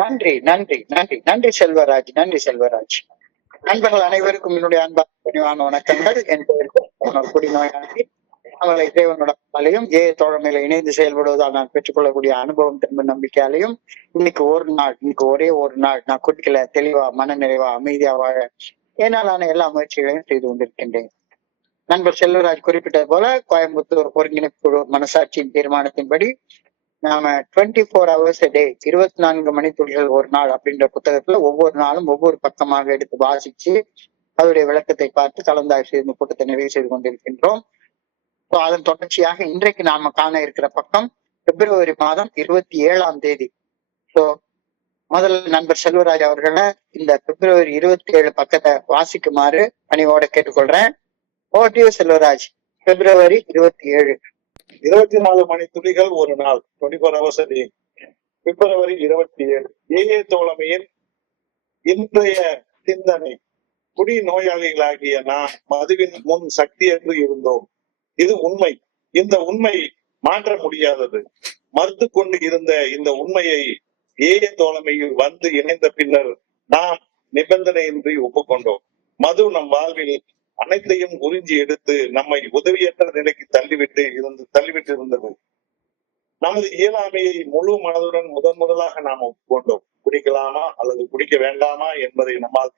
நன்றி நன்றி நன்றி நன்றி செல்வராஜ், நன்றி செல்வராஜ். நண்பர்கள் அனைவருக்கும் என்னுடைய அன்பான பணிவான வணக்கங்கள். என் பெயர் குடிநோயாளி. அவளை இறைவனோட ஆலையும் தோழமையில இணைந்து செயல்படுவதால் நான் பெற்றுக்கொள்ளக்கூடிய அனுபவம் திரும்ப நம்பிக்கையாலையும் இன்னைக்கு ஒரே ஒரு நாள் நான் குடிக்கல, தெளிவா மன நிறைவா அமைதியா வாழ என்னாலான எல்லா முயற்சிகளையும் செய்து கொண்டிருக்கின்றேன். நண்பர் செல்வராஜ் குறிப்பிட்டது போல கோயம்புத்தூர் ஒருங்கிணைப்பு குழு மனசாட்சியின் தீர்மானத்தின்படி நாம 24 hours a day 24 மணித்துளிகள் ஒரு நாள் அப்படின்ற புத்தகத்துல ஒவ்வொரு நாளும் ஒவ்வொரு பக்கமாக எடுத்து வாசிச்சு அதனுடைய விளக்கத்தை பார்த்து கலந்தாய்வு செய்து கூட்டத்தை நிறைவு செய்து கொண்டிருக்கின்றோம். அதன் தொடர்ச்சியாக இன்றைக்கு நாம காண இருக்கிற பக்கம் பிப்ரவரி மாதம் 27ஆம் தேதி. முதல்ல நண்பர் செல்வராஜ் அவர்களை இந்த பிப்ரவரி 27 பக்கத்தை வாசிக்குமாறு பணிவோட கேட்டுக்கொள்றேன். ஓடியோ செல்வராஜ். பிப்ரவரி 27. 24 மணி துளிகள் ஒரு நாள், 24 hours a day. பிப்ரவரி 27. தோழமையின் இன்றைய சிந்தனை. குடி நோயாளிகளாகிய நாம் மதுவின் முன் சக்தியற்று இருந்தோம். இது உண்மை. இந்த உண்மை மாற்ற முடியாதது. மறுத்து கொண்டு இருந்த இந்த உண்மையை தோழமையில் வந்து இணைந்த பின்னர் நாம் நிபந்தனையின்றி ஒப்புக்கொண்டோம். மது நம் வாழ்வில் அனைத்தையும் உறிஞ்சி எடுத்து நம்மை உதவியற்ற நிலைக்கு தள்ளிவிட்டு இருந்தது. நமது இயலாமையை முழு மனதுடன் முதலாக நாம் ஒப்புக்கொண்டோம். குடிக்கலாமா அல்லது குடிக்க வேண்டாமா என்பதை நம்மால்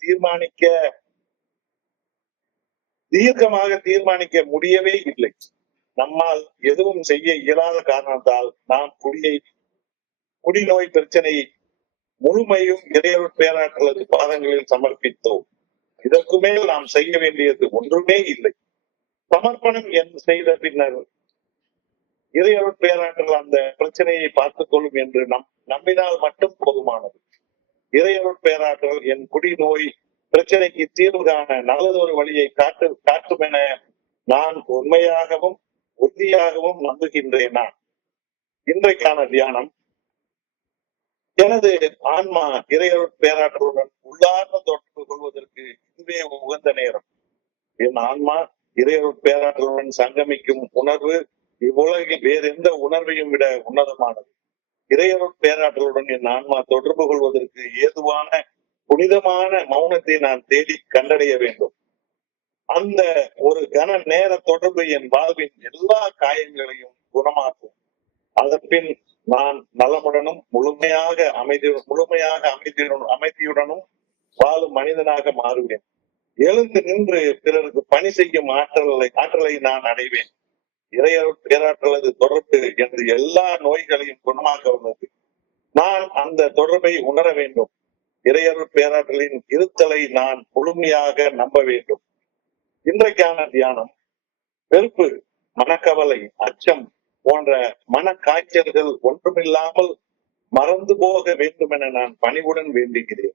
தீர்க்கமாக தீர்மானிக்க முடியவே இல்லை. நம்மால் எதுவும் செய்ய இயலாத காரணத்தால் நாம் குடிநோய் பிரச்சனையை முழுமையும் இறையருட் பேராற்றலது பாதங்களில் சமர்ப்பித்தோம். இதற்கு மேல் நாம் செய்ய வேண்டியது ஒன்றுமே இல்லை. சமர்ப்பணம் செய்த பின்னர் இறையருட் பேராற்றல் அந்த பிரச்சனையை பார்த்துக் கொள்ளும் என்று நம்பினால் மட்டும் போதுமானது. இறையருட் பேராற்றல் என் குடிநோய் பிரச்சனைக்கு தீர்வு காண நல்லதொரு வழியை காட்டும் என நான் உண்மையாகவும் உறுதியாகவும் நம்புகின்றேன். இன்றைக்கான தியானம். எனது ஆன்மா இறையருட் பேராற்றலுடன் உள்ளார்ந்த தொடர்பு கொள்வதற்கு இதுவே உகந்த நேரம். என் ஆன்மா இறையருட் பேராற்றலுடன் சங்கமிக்கும் உணர்வு இவ்வுலகில் வேறு எந்த உணர்வையும் விட உன்னதமானது. இறையருட் பேராற்றலுடன் என் ஆன்மா தொடர்பு கொள்வதற்கு ஏதுவான புனிதமான மௌனத்தை நான் தேடி கண்டடைய வேண்டும். அந்த ஒரு கன நேர தொடர்பு என் வாழ்வின் எல்லா காயங்களையும் குணமாக்கும். அதன்பின் நான் நலமுடனும் முழுமையாக அமைதியுடனும் வாழும் மனிதனாக மாறுவேன். எழுந்து நின்று பிறருக்கு பணி செய்யும் ஆற்றலை நான் அடைவேன். இறையருட் பேராற்றலது தொடர்பு என்று எல்லா நோய்களையும் குணமாக்க உள்ளது. நான் அந்த தொடர்பை உணர வேண்டும். இறையருட் பேராற்றலின் இருத்தலை நான் முழுமையாக நம்ப வேண்டும். இன்றைக்கான தியானம். வெறுப்பு, மனக்கவலை, அச்சம் போன்ற மன காய்ச்சல்கள் ஒன்றுமில்லாமல் மறந்து போக வேண்டும் என நான் பணிவுடன் வேண்டுகிறேன்.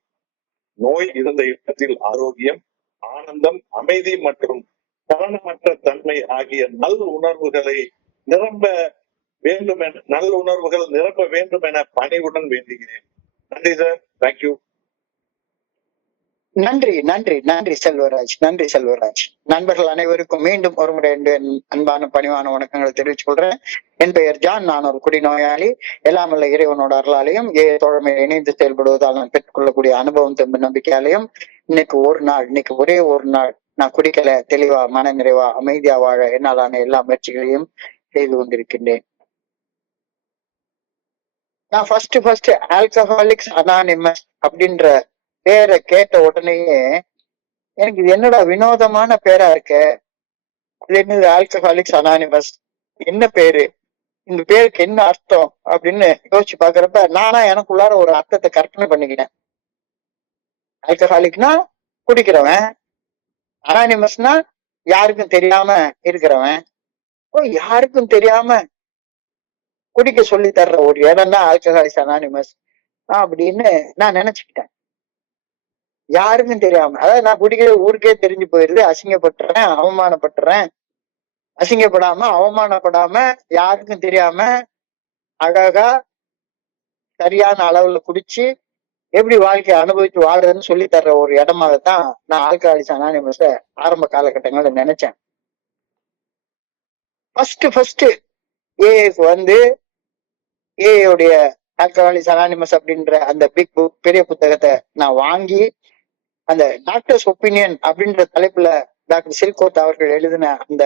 நோய் இருந்த இடத்தில் ஆரோக்கியம், ஆனந்தம், அமைதி மற்றும் சலனமற்ற தன்மை ஆகிய நல் உணர்வுகள் நிரம்ப வேண்டும் என பணிவுடன் வேண்டுகிறேன். நன்றி சார். தேங்க்யூ. நன்றி நன்றி நன்றி செல்வராஜ், நன்றி செல்வராஜ். நண்பர்கள் அனைவருக்கும் மீண்டும் ஒரு முறை அன்பான பணிவான வணக்கங்களை தெரிவித்துக் கொள்றேன். என் பெயர் ஜான். நான் ஒரு குடிநோயாளி. எல்லாமல்ல இறைவனோட அருளாலையும் தோழமையை இணைந்து செயல்படுவதால் நான் பெற்றுக்கொள்ளக்கூடிய அனுபவம் திரும்ப நம்பிக்கையாலையும் இன்னைக்கு ஒரே ஒரு நாள் நான் குடிக்கல, தெளிவா மன நிறைவா அமைதியா வாழ என்னாலான எல்லா முயற்சிகளையும் செய்து கொண்டிருக்கின்றேன். நான் ஃபர்ஸ்ட் ஆல்கஹாலிக்ஸ் அனானிமஸ் அப்படின்ற பேரை கேட்ட உடனேயே எனக்கு இது என்னடா வினோதமான பேரா இருக்க, அது என்னது ஆல்கஹாலிக்ஸ் அனானிமஸ், என்ன பேரு, இந்த பேருக்கு என்ன அர்த்தம் அப்படின்னு யோசிச்சு பாக்குறப்ப நானா எனக்குள்ளார ஒரு அர்த்தத்தை கற்பனை பண்ணிக்கிட்டேன். ஆல்கஹாலிக்னா குடிக்கிறவன், அனானிமஸ்னா யாருக்கும் தெரியாம இருக்கிறவன். யாருக்கும் தெரியாம குடிக்க சொல்லி தர்ற ஒரு இடம் தான் ஆல்கஹாலிக்ஸ் அனானிமஸ் அப்படின்னு நான் நினைச்சுக்கிட்டேன். யாருக்கும் தெரியாம, அதாவது நான் குடிக்கிற ஊருக்கே தெரிஞ்சு போயிருது. அசிங்கப்பட்டுறேன், அவமானப்பட்டுறேன். அசிங்கப்படாம அவமானப்படாம யாருக்கும் தெரியாம அழகா சரியான அளவுல குடிச்சு எப்படி வாழ்க்கையை அனுபவிச்சு வாழ்றதுன்னு சொல்லி தர்ற ஒரு இடமாகத்தான் நான் ஆல்கஹாலிக்ஸ் அனானிமஸ ஆரம்ப காலகட்டங்கள்ல நினைச்சேன். ஃபர்ஸ்ட் ஏஏக்கு வந்து ஏஏடைய ஆல்கஹாலிக்ஸ் அனானிமஸ் அப்படின்ற அந்த பிக் புக் பெரிய புத்தகத்தை நான் வாங்கி அந்த டாக்டர்ஸ் ஒப்பீனியன் அப்படின்ற தலைப்புல டாக்டர் சில்கோத் அவர்கள் எழுதின அந்த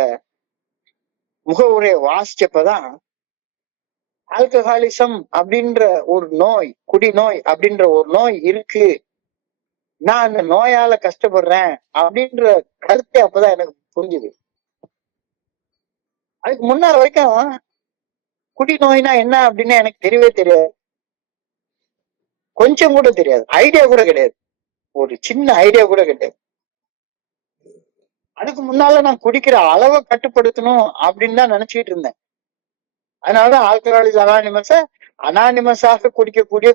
முகவுரையை வாசிச்சப்பதான் ஆல்கஹாலிசம் அப்படின்ற ஒரு நோய், குடிநோய் அப்படின்ற ஒரு நோய் இருக்கு, நான் அந்த நோயால கஷ்டப்படுறேன் அப்படின்ற கருத்தை அப்பதான் எனக்கு புரிஞ்சுது. அதுக்கு முன்னாள் வரைக்கும் குடிநோய்னா என்ன அப்படின்னு எனக்கு தெரியவே தெரியாது, கொஞ்சம் கூட தெரியாது, ஐடியா கூட கிடையாது, ஒரு சின்ன ஐடியா கூட கிடையாது. அதுக்கு முன்னால நான் குடிக்கிற அளவை கட்டுப்படுத்தணும் அப்படின்னு தான் நினைச்சுக்கிட்டு இருந்தேன். அதனாலதான் ஆல்கஹாலிக்ஸ் அனானிமஸாக குடிக்கக்கூடிய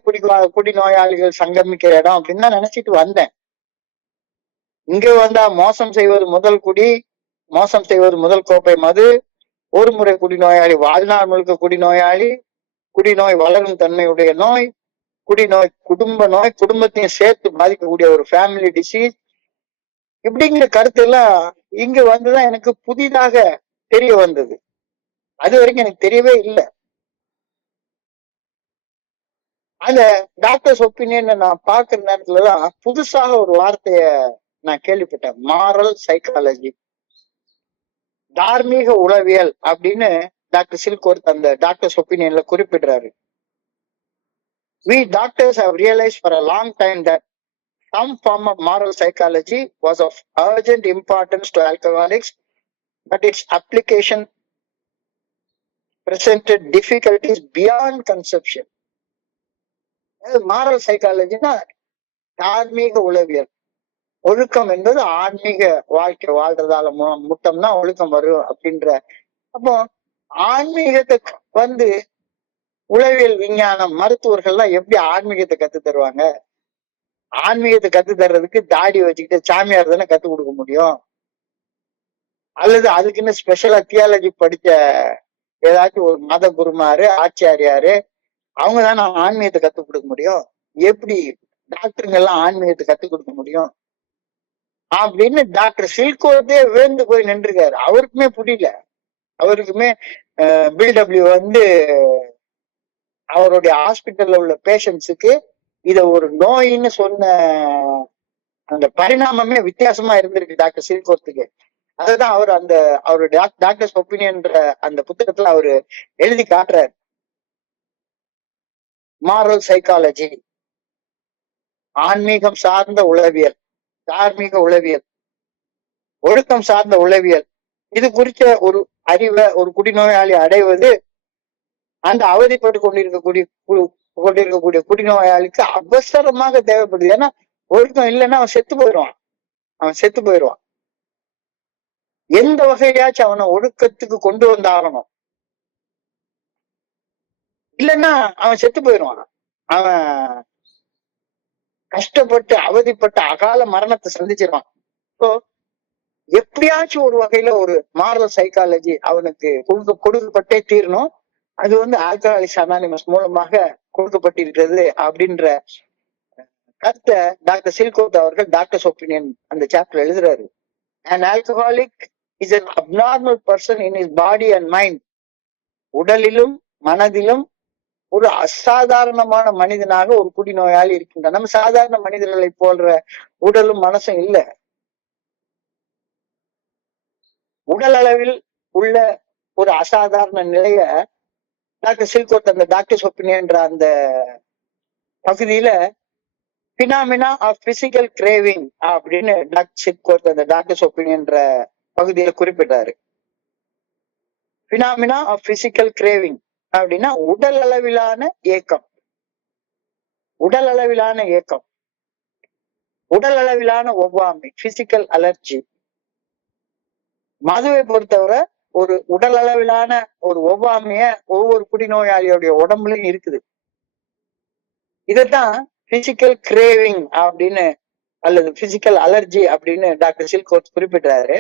குடி நோயாளிகள் சங்கமிக்கிற இடம் அப்படின்னு தான் நினைச்சிட்டு வந்தேன். இங்க வந்தா மோசம் செய்வது முதல் குடி, மோசம் செய்வது முதல் கோப்பை மது, ஒரு முறை குடிநோயாளி வாழ்நாள் முழுக்க குடிநோயாளி, குடிநோய் வளரும் தன்மையுடைய நோய், குடிநோய் குடும்ப நோய், குடும்பத்தையும் சேர்த்து பாதிக்கக்கூடிய ஒரு ஃபேமிலி டிசீஸ், இப்படிங்கிற கருத்து எல்லாம் இங்க வந்துதான் எனக்கு புதிதாக தெரிய வந்தது. அது வரைக்கும் எனக்கு தெரியவே இல்லை. அந்த டாக்டர்ஸ் ஒப்பீனியன் நான் பாக்குற நேரத்துலதான் புதுசாக ஒரு வார்த்தைய நான் கேள்விப்பட்டேன், மாரல் சைக்காலஜி, தார்மீக உளவியல் அப்படின்னு டாக்டர் சில்கோர்த் அந்த doctors ஒப்பீனியன்ல குறிப்பிடுறாரு. We doctors have realized for a long time that some form of moral psychology was of urgent importance to alcoholics, but its application presented difficulties beyond conception. Moral சைக்காலஜினா தார்மீக உளவியல், ஒழுக்கம் என்பது ஆன்மீக வாழ்க்கை வாழ்றதால முட்டம்னா ஒழுக்கம் வரும் அப்படின்ற. அப்போ ஆன்மீகத்தை வந்து உளவியல் விஞ்ஞானம் மருத்துவர்கள்லாம் எப்படி ஆன்மீகத்தை கத்து தருவாங்க? ஆன்மீகத்தை கத்து தர்றதுக்கு தாடி வச்சுக்கிட்டு சாமியார் தானே கத்து கொடுக்க முடியும், அல்லது அதுக்குன்னு ஸ்பெஷலா தியாலஜி படிச்ச ஏதாச்சும் ஒரு மத குருமாரு ஆச்சாரியாரு அவங்க தானே ஆன்மீகத்தை கத்து கொடுக்க முடியும். எப்படி டாக்டருங்க எல்லாம் ஆன்மீகத்தை கத்து கொடுக்க முடியும் அப்படின்னு டாக்டர் சில்கோத்தே வேந்து போய் நின்றுருக்காரு. அவருக்குமே புரியல. அவருக்குமே பில்டபிள்யூ வந்து அவருடைய ஹாஸ்பிட்டல்ல உள்ள பேஷண்ட்ஸுக்கு இத ஒரு நோயின்னு சொன்ன அந்த பரிணாமமே வித்தியாசமா இருந்திருக்கு டாக்டர் சில்கோத்துக்கு. அதுதான் அவர் அந்த அவருடைய டாக்டர்ஸ் ஒப்பீனியன்ற அந்த புத்தகத்துல அவரு எழுதி காட்டுறாரு. மாரல் சைக்காலஜி, ஆன்மீகம் சார்ந்த உளவியல், தார்மீக உளவியல், ஒழுக்கம் சார்ந்த உளவியல், இது குறித்த ஒரு அறிவை ஒரு குடிநோயாளி அடைவது அந்த அவதிப்பட்டு கொண்டிருக்கக்கூடிய குடிநோயாளிக்கு அவசரமாக தேவைப்படுது. ஏன்னா ஒழுக்கம் இல்லைன்னா அவன் செத்து போயிடுவான். எந்த வகையாச்சும் அவனை ஒழுக்கத்துக்கு கொண்டு வந்தாகணும், இல்லைன்னா அவன் செத்து போயிடுவான். அவன் கஷ்டப்பட்டு அவதிப்பட்டு அகால மரணத்தை சந்திச்சிருவான். ஸோ எப்படியாச்சும் ஒரு வகையில ஒரு மாரல் சைக்காலஜி அவனுக்கு கொடுக்கப்பட்டே தீரணும். அது வந்து ஆல்கஹாலிக்ஸ் அனானிமஸ் மூலமாக கொடுக்கப்பட்டிருக்கிறது அப்படின்ற கருத்தை டாக்டர் சில்கோத் அவர்கள் டாக்டர்ஸ் ஒப்பீனியன் அந்த சாப்டர் எழுதுறாரு. An alcoholic is an abnormal person in his body and mind. உடலிலும் மனதிலும் ஒரு அசாதாரணமான மனிதனாக ஒரு குடிநோயாளி இருக்கின்றான். நம்ம சாதாரண மனிதர்களை போன்ற உடலும் மனசும் இல்ல. உடல் அளவில் உள்ள ஒரு அசாதாரண நிலைய டாக்டர் சில்கோத் அந்த டாக்டர்ஸ் ஒப்பீனியன்ற அந்த பகுதியில பினாமினா ஆஃப் பிசிக்கல் கிரேவிங் அப்படின்னு டாக்டர் சில்கோத் அந்த டாக்டர்ஸ் ஒப்பீனியன்ற பகுதியில குறிப்பிட்டாரு. பினாமினா ஆஃப் பிசிக்கல் கிரேவிங் அப்படின்னா உடல் அளவிலான ஏக்கம், உடல் அளவிலான ஏக்கம், உடல் அளவிலான ஒவ்வாமை, பிசிக்கல் அலர்ஜி. மதுவை பொறுத்தவரை ஒரு உடல் அளவிலான ஒரு ஒவ்வாமைய ஒவ்வொரு குடிநோயாளியோடைய உடம்புலயும் இருக்குது. இதைத்தான் பிசிக்கல் கிரேவிங் அப்படின்னு அல்லது பிசிக்கல் அலர்ஜி அப்படின்னு டாக்டர் சில்கோத் குறிப்பிட்டாரு.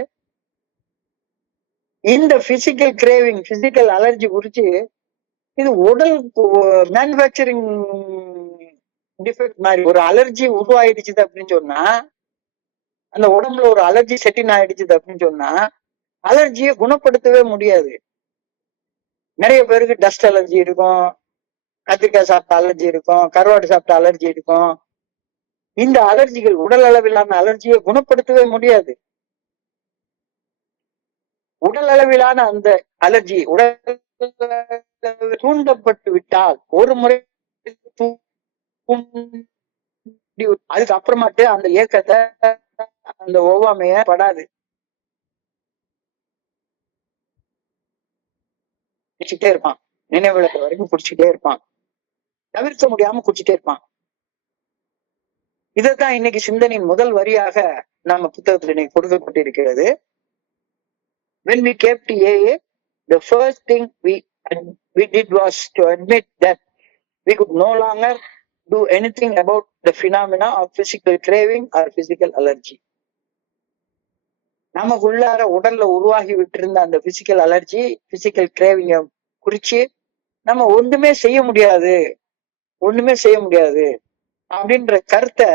இந்த பிசிக்கல் கிரேவிங், பிசிக்கல் அலர்ஜி குறிச்சு இது உடல் மேனுபேக்சரிங் டிஃபெக்ட் மாதிரி ஒரு அலர்ஜி உருவாயிடுச்சு அப்படின்னு சொன்னா, அந்த உடம்புல ஒரு அலர்ஜி செட்டின் ஆயிடுச்சு அப்படின்னு சொன்னா அலர்ஜியை குணப்படுத்தவே முடியாது. நிறைய பேருக்கு டஸ்ட் அலர்ஜி இருக்கும், கத்திரிக்காய் சாப்பிட்ட அலர்ஜி இருக்கும், கருவாடு சாப்பிட்ட அலர்ஜி இருக்கும். இந்த அலர்ஜிகள் உடல் அளவிலான அலர்ஜியை குணப்படுத்தவே முடியாது. உடல் அளவிலான அந்த அலர்ஜி உடல் தூண்டப்பட்டு விட்டால் ஒரு முறை அதுக்கு அப்புறமாட்டு அந்த ஏக்கத்தை அந்த ஒவ்வாமைய படாது. குடிச்சுட்டே இருப்பான், நினைவிழக்க வரைக்கும் குடிச்சுட்டே இருப்பான், தவிர்க்க முடியாம குடிச்சுட்டே இருப்பான். இதைத்தான் இன்னைக்கு சிந்தனையின் முதல் வரியாக நாம புத்தகத்துல இன்னைக்கு கொடுக்கப்பட்டிருக்கிறது. When we came to AA, the first thing we did was to admit that we could no longer do anything about the phenomena of physical craving or physical allergy. நமக்குள்ளார உடல்ல உருவாகி விட்டிருந்த அந்த பிசிக்கல் அலர்ஜி, பிசிக்கல் கிரேவிங்க குறிச்சு நம்ம ஒண்ணுமே செய்ய முடியாது அப்படின்ற கருத்தை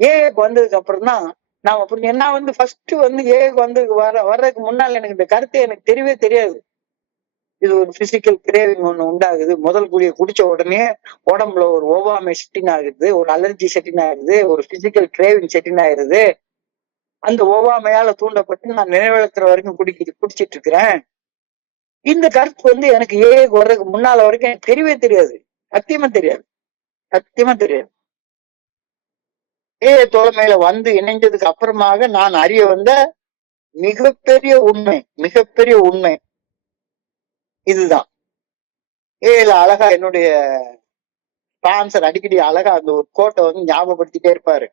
ஏக்கு வந்ததுக்கு அப்புறம் தான் நாம புரிஞ்சு. நான் ஃபர்ஸ்ட் ஏக்கு வர்றதுக்கு முன்னால எனக்கு இந்த கருத்தை எனக்கு தெரியவே தெரியாது. இது ஒரு பிசிக்கல் கிரேவிங் ஒண்ணு உண்டாகுது, முதல் குடியை குடிச்ச உடனே உடம்புல ஒரு ஒவ்வாமை செட்டின் ஆகுது, ஒரு அலர்ஜி செட்டின் ஆகுது, ஒரு பிசிக்கல் கிரேவிங் செட்டின் ஆயிருது. அந்த ஒவ்வாமையால தூண்டப்பட்டு நான் நினைவிழக்கிற வரைக்கும் குடிச்சிட்டு இருக்கிறேன். இந்த கருத்து எனக்கு ஏக்கு வர்றதுக்கு முன்னால வரைக்கும் எனக்கு தெரியவே தெரியாது, சத்தியமா தெரியாது. தோழமையில இணைஞ்சதுக்கு அப்புறமாக நான் அறிய வந்த மிகப்பெரிய உண்மை இதுதான். அழகா என்னுடைய ஸ்பான்சர் அடிக்கடி அழகா அந்த ஒரு கோட்டை ஞாபகப்படுத்திட்டே இருப்பாரு.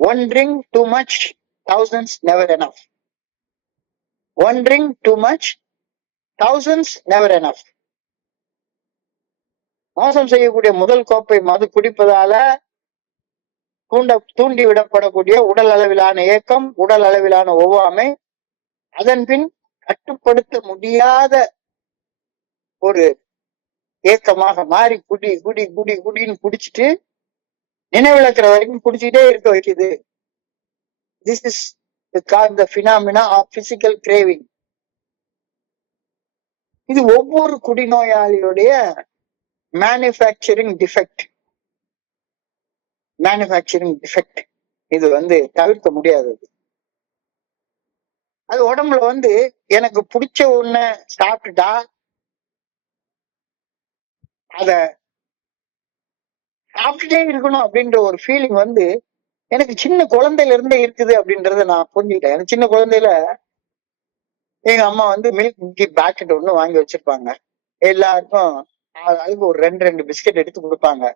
One drink too much, thousands never enough. One drink too much, thousands never enough. மோசம் செய்யக்கூடிய முதல் கோப்பை மது குடிப்பதால தூண்டி விடப்படக்கூடிய உடல் அளவிலான ஏக்கம், உடல் அளவிலான ஒவ்வாமை, அதன் பின் கட்டுப்படுத்த முடியாத ஒரு ஏக்கமாக மாறி குடின்னு குடிச்சிட்டு நினைவிழக்கிற வரைக்கும் குடிச்சுட்டே இருக்க வைக்குது. This is called the phenomena of physical craving. இது ஒவ்வொரு குடிநோயாளியுடைய மேனுஃபேக்சரிங் டிஃபெக்ட். இது தவிர்க்க முடியாதது. அது உடம்புல எனக்கு பிடிச்ச ஒண்ண சாப்பிட்டுட்டா அத சாப்பிட்டுட்டே இருக்கணும் அப்படின்ற ஒரு ஃபீலிங் எனக்கு சின்ன குழந்தையில இருந்தே இருக்குது அப்படின்றத நான் புரிஞ்சுக்கிட்டேன். எனக்கு சின்ன குழந்தையில எங்க அம்மா மில்க் பாக்கெட் ஒண்ணு வாங்கி வச்சிருப்பாங்க. எல்லாருக்கும் அதுக்கு ஒரு ரெண்டு பிஸ்கட் எடுத்து கொடுப்பாங்க.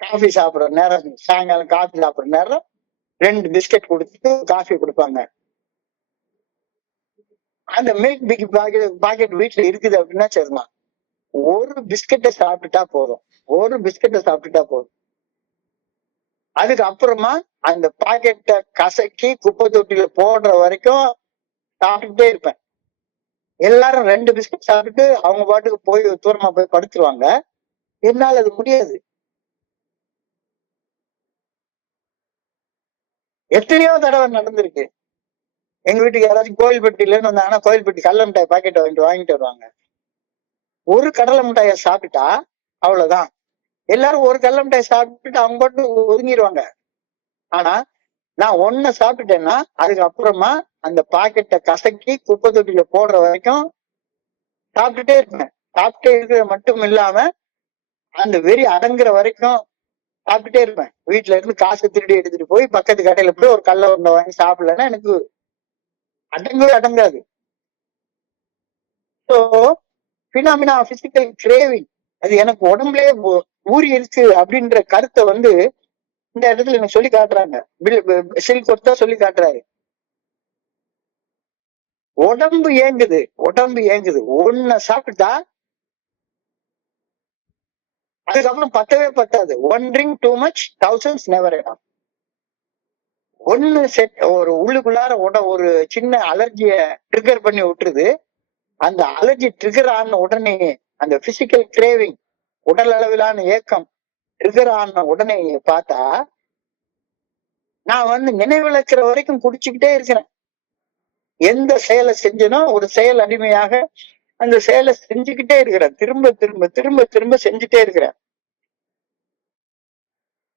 காஃபி சாப்பிடுற நேரம், சாயங்காலம் காஃபி சாப்பிடுற நேரம் 2 பிஸ்கட் கொடுத்துட்டு காஃபி கொடுப்பாங்க. அந்த மில்க் பாக்கெட் வீட்டுல இருக்குது அப்படின்னா சரிமா ஒரு பிஸ்கட்டை சாப்பிட்டுட்டா போதும். அதுக்கு அப்புறமா அந்த பாக்கெட்டை கசக்கி குப்பை தொட்டியில போடுற வரைக்கும் சாப்பிட்டுட்டே இருப்பேன். எல்லாரும் 2 பிஸ்கட் சாப்பிட்டுட்டு அவங்க பாட்டுக்கு போய் தூரமா போய் படுத்துருவாங்க. என்னால அது முடியாது. எத்தனையோ தடவை நடந்திருக்கு. எங்க வீட்டுக்கு யாராச்சும் கோயில்பட்டியிலன்னு வந்தாங்கன்னா கோயில்பட்டி கடலை மிட்டாய் பாக்கெட்டை வாங்கிட்டு வருவாங்க. ஒரு கடலை மிட்டாய சாப்பிட்டுட்டா அவ்வளவுதான். எல்லாரும் ஒரு கடலை மிட்டாய் சாப்பிட்டுட்டு அவங்க பாட்டு ஒதுங்கிடுவாங்க. ஆனா நான் ஒன்ன சாப்பிட்டுட்டேன்னா அதுக்கப்புறமா அந்த பாக்கெட்டை கசக்கி குப்பை தொட்டியில போடுற வரைக்கும் சாப்பிட்டுட்டே இருப்பேன். சாப்பிட்டே இருக்கிறது மட்டும் இல்லாம அந்த வெறி அடங்குற வரைக்கும் சாப்பிட்டுட்டே இருப்பேன். வீட்டுல இருந்து காசு திருடி எடுத்துட்டு போய் பக்கத்து கடையில போய் ஒரு கடலை உருண்டை வாங்கி சாப்பிடலன்னா எனக்கு அடங்காது. ஸோ பினாமினா பிசிக்கல் கிரேவிங் அது எனக்கு உடம்புலயே ஊறி இருக்கு அப்படின்ற கருத்தை இந்த இடத்துல எனக்கு சொல்லி காட்டுறாங்க. சில்கொத்தா சொல்லி காட்டுறாரு. உடம்பு ஏங்குது. ஒன்ன சாப்பிட்டா அதுக்கப்புறம் பத்தவே பத்தாது. One drink too much, thousands never enough. ஒன்னு ஒரு உள்ளுக்குள்ளார ஒரு சின்ன அலர்ஜிய ட்ரிகர் பண்ணி விட்டுருது. அந்த அலர்ஜி ட்ரிகர் ஆன உடனே அந்த பிசிக்கல் கிரேவிங், உடல் அளவிலான ஏக்கம் ட்ரிகர் ஆன உடனே பார்த்தா நான் நினைவிழக்கிற வரைக்கும் குடிச்சுக்கிட்டே இருக்கிறேன். எந்த செயலை செஞ்சனோ ஒரு செயல் அடிமையாக அந்த செயலை செஞ்சுக்கிட்டே இருக்கிறேன், திரும்ப திரும்ப திரும்ப திரும்ப செஞ்சுட்டே இருக்கிறேன்.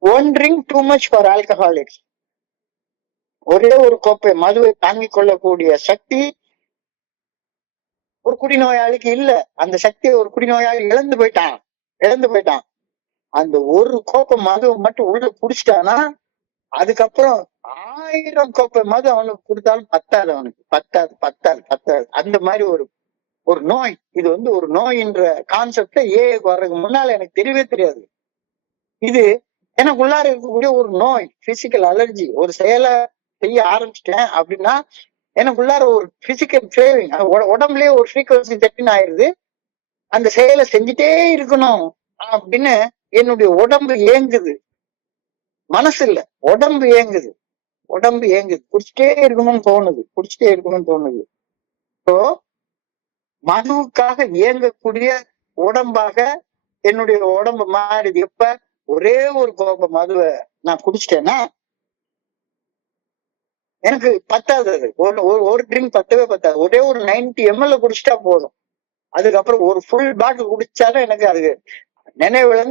One drink too much for alcoholics. ஒரே ஒரு கோப்பை மதுவை தாங்கிக் கொள்ளக்கூடிய சக்தி ஒரு குடிநோயாளிக்கு இல்ல. அந்த சக்தியை ஒரு குடிநோயாளி இழந்து போயிட்டான். அந்த ஒரு கோப்பை மதுவை மட்டும் உள்ள குடிச்சிட்டானா அதுக்கப்புறம் 1000 கோப்பை மது அவனுக்கு கொடுத்தாலும் பத்தாது, அவனுக்கு பத்தாது. அந்த மாதிரி ஒரு நோய். இது வந்து ஒரு நோயின்ற கான்செப்ட வர்றதுக்கு முன்னால எனக்கு தெரியவே தெரியாது. இது எனக்குள்ளார இருக்கக்கூடிய ஒரு நோய், பிசிக்கல் அலர்ஜி. ஒரு செயலை செய்ய ஆரம்பிச்சிட்டேன் அப்படின்னா எனக்குள்ளார ஒரு பிசிக்கல் கிரேவிங், உடம்புலயே ஒரு ஃப்ரீக்வன்சி செட்டின் ஆயிருது. அந்த செயலை செஞ்சுட்டே இருக்கணும் அப்படின்னு என்னுடைய உடம்பு ஏங்குது, மனசு இல்ல, உடம்பு ஏங்குது. குடிச்சிட்டே இருக்கணும்னு தோணுது. ஸோ மதுவுக்காக இயங்கக்கூடிய உடம்பாக என்னுடைய உடம்பு மாறுது. எப்ப ஒரே ஒரு கோப்பை மதுவை நான் குடிச்சிட்டேன்னா எனக்கு பத்தாது. அது ஒரு ட்ரிங்க் பத்தாது. ஒரே ஒரு 90 ml குடிச்சிட்டா போதும். அதுக்கப்புறம் ஒரு ஃபுல் பாட்டில் குடிச்சாலும் எனக்கு அது நினைவுல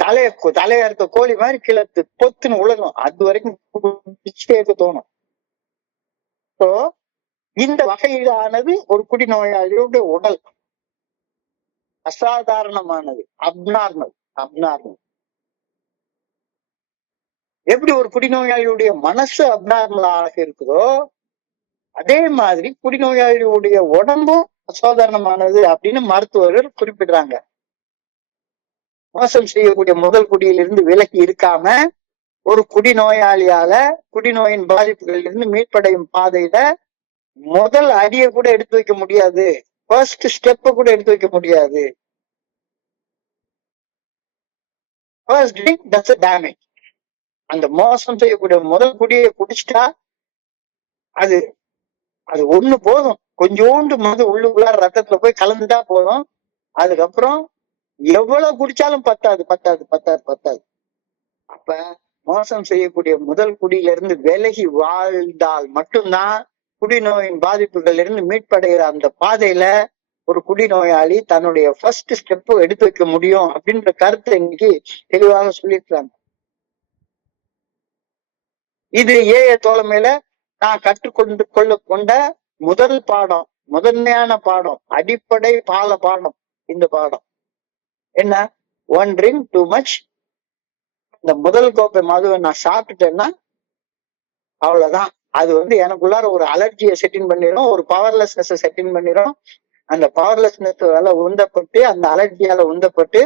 தலைய இருக்க கோழி மாதிரி கீழே பொத்துன்னு உலகம். அது வரைக்கும் குடிச்சிட்டே இருக்க தோணும். ஸோ இந்த வகையிலானது ஒரு குடிநோயாளியோட உடல் அசாதாரணமானது, அப்நார்மல். எப்படி ஒரு குடிநோயாளியுடைய மனசு அப்நார்மலாக இருக்குதோ அதே மாதிரி குடிநோயாளியுடைய உடம்பும் அசாதாரணமானது அப்படின்னு மருத்துவர்கள் குறிப்பிடுறாங்க. மோசம் செய்யக்கூடிய முதல் குடியிலிருந்து விலகி இருக்காம ஒரு குடிநோயாளியால குடிநோயின் பாதிப்புகளில் இருந்து மீட்படையும் பாதையில முதல் அடியை கூட எடுத்து வைக்க முடியாது, ஃபர்ஸ்ட் ஸ்டெப்ப கூட எடுத்து வைக்க முடியாது. ஃபர்ஸ்ட் ட்ரிங்க் டஸ் டேமேஜ். அந்த மோசம் செய்யக்கூடிய முதல் குடியை குடிச்சிட்டா அது ஒண்ணு போதும், கொஞ்சோண்டு மது உள்ளுக்குள்ளார ரத்தத்துல போய் கலந்துட்டா போதும். அதுக்கப்புறம் எவ்வளவு குடிச்சாலும் பத்தாது. அப்ப மோசம் செய்யக்கூடிய முதல் குடியில இருந்து விலகி வாழ்ந்தால் மட்டும்தான் குடிநோயின் பாதிப்புகள் இருந்து மீட்படைகிற அந்த பாதையில ஒரு குடிநோயாளி தன்னுடைய ஃபர்ஸ்ட் ஸ்டெப் எடுத்து வைக்க முடியும் அப்படின்ற கருத்தை இன்னைக்கு தெளிவாக சொல்லியிருக்காங்க. இது தோழமையில நான் கற்றுக்கொண்டு கொண்ட முதல் பாடம், முதன்மையான பாடம், அடிப்படை பாடம். இந்த பாடம் என்ன? One drink too much. இந்த முதல் கோப்பை மதுவை நான் சாப்பிட்டுட்டேன்னா அவ்வளவுதான். அது வந்து எனக்குள்ளார ஒரு அலர்ஜியை செட்டின் பண்ணிடும், ஒரு பவர்லெஸ்னஸ் செட்டின் பண்ணிடும். அந்த பவர்லெஸ்னஸ் உந்தப்பட்டு, அந்த அலர்ஜியால உந்தப்பட்டு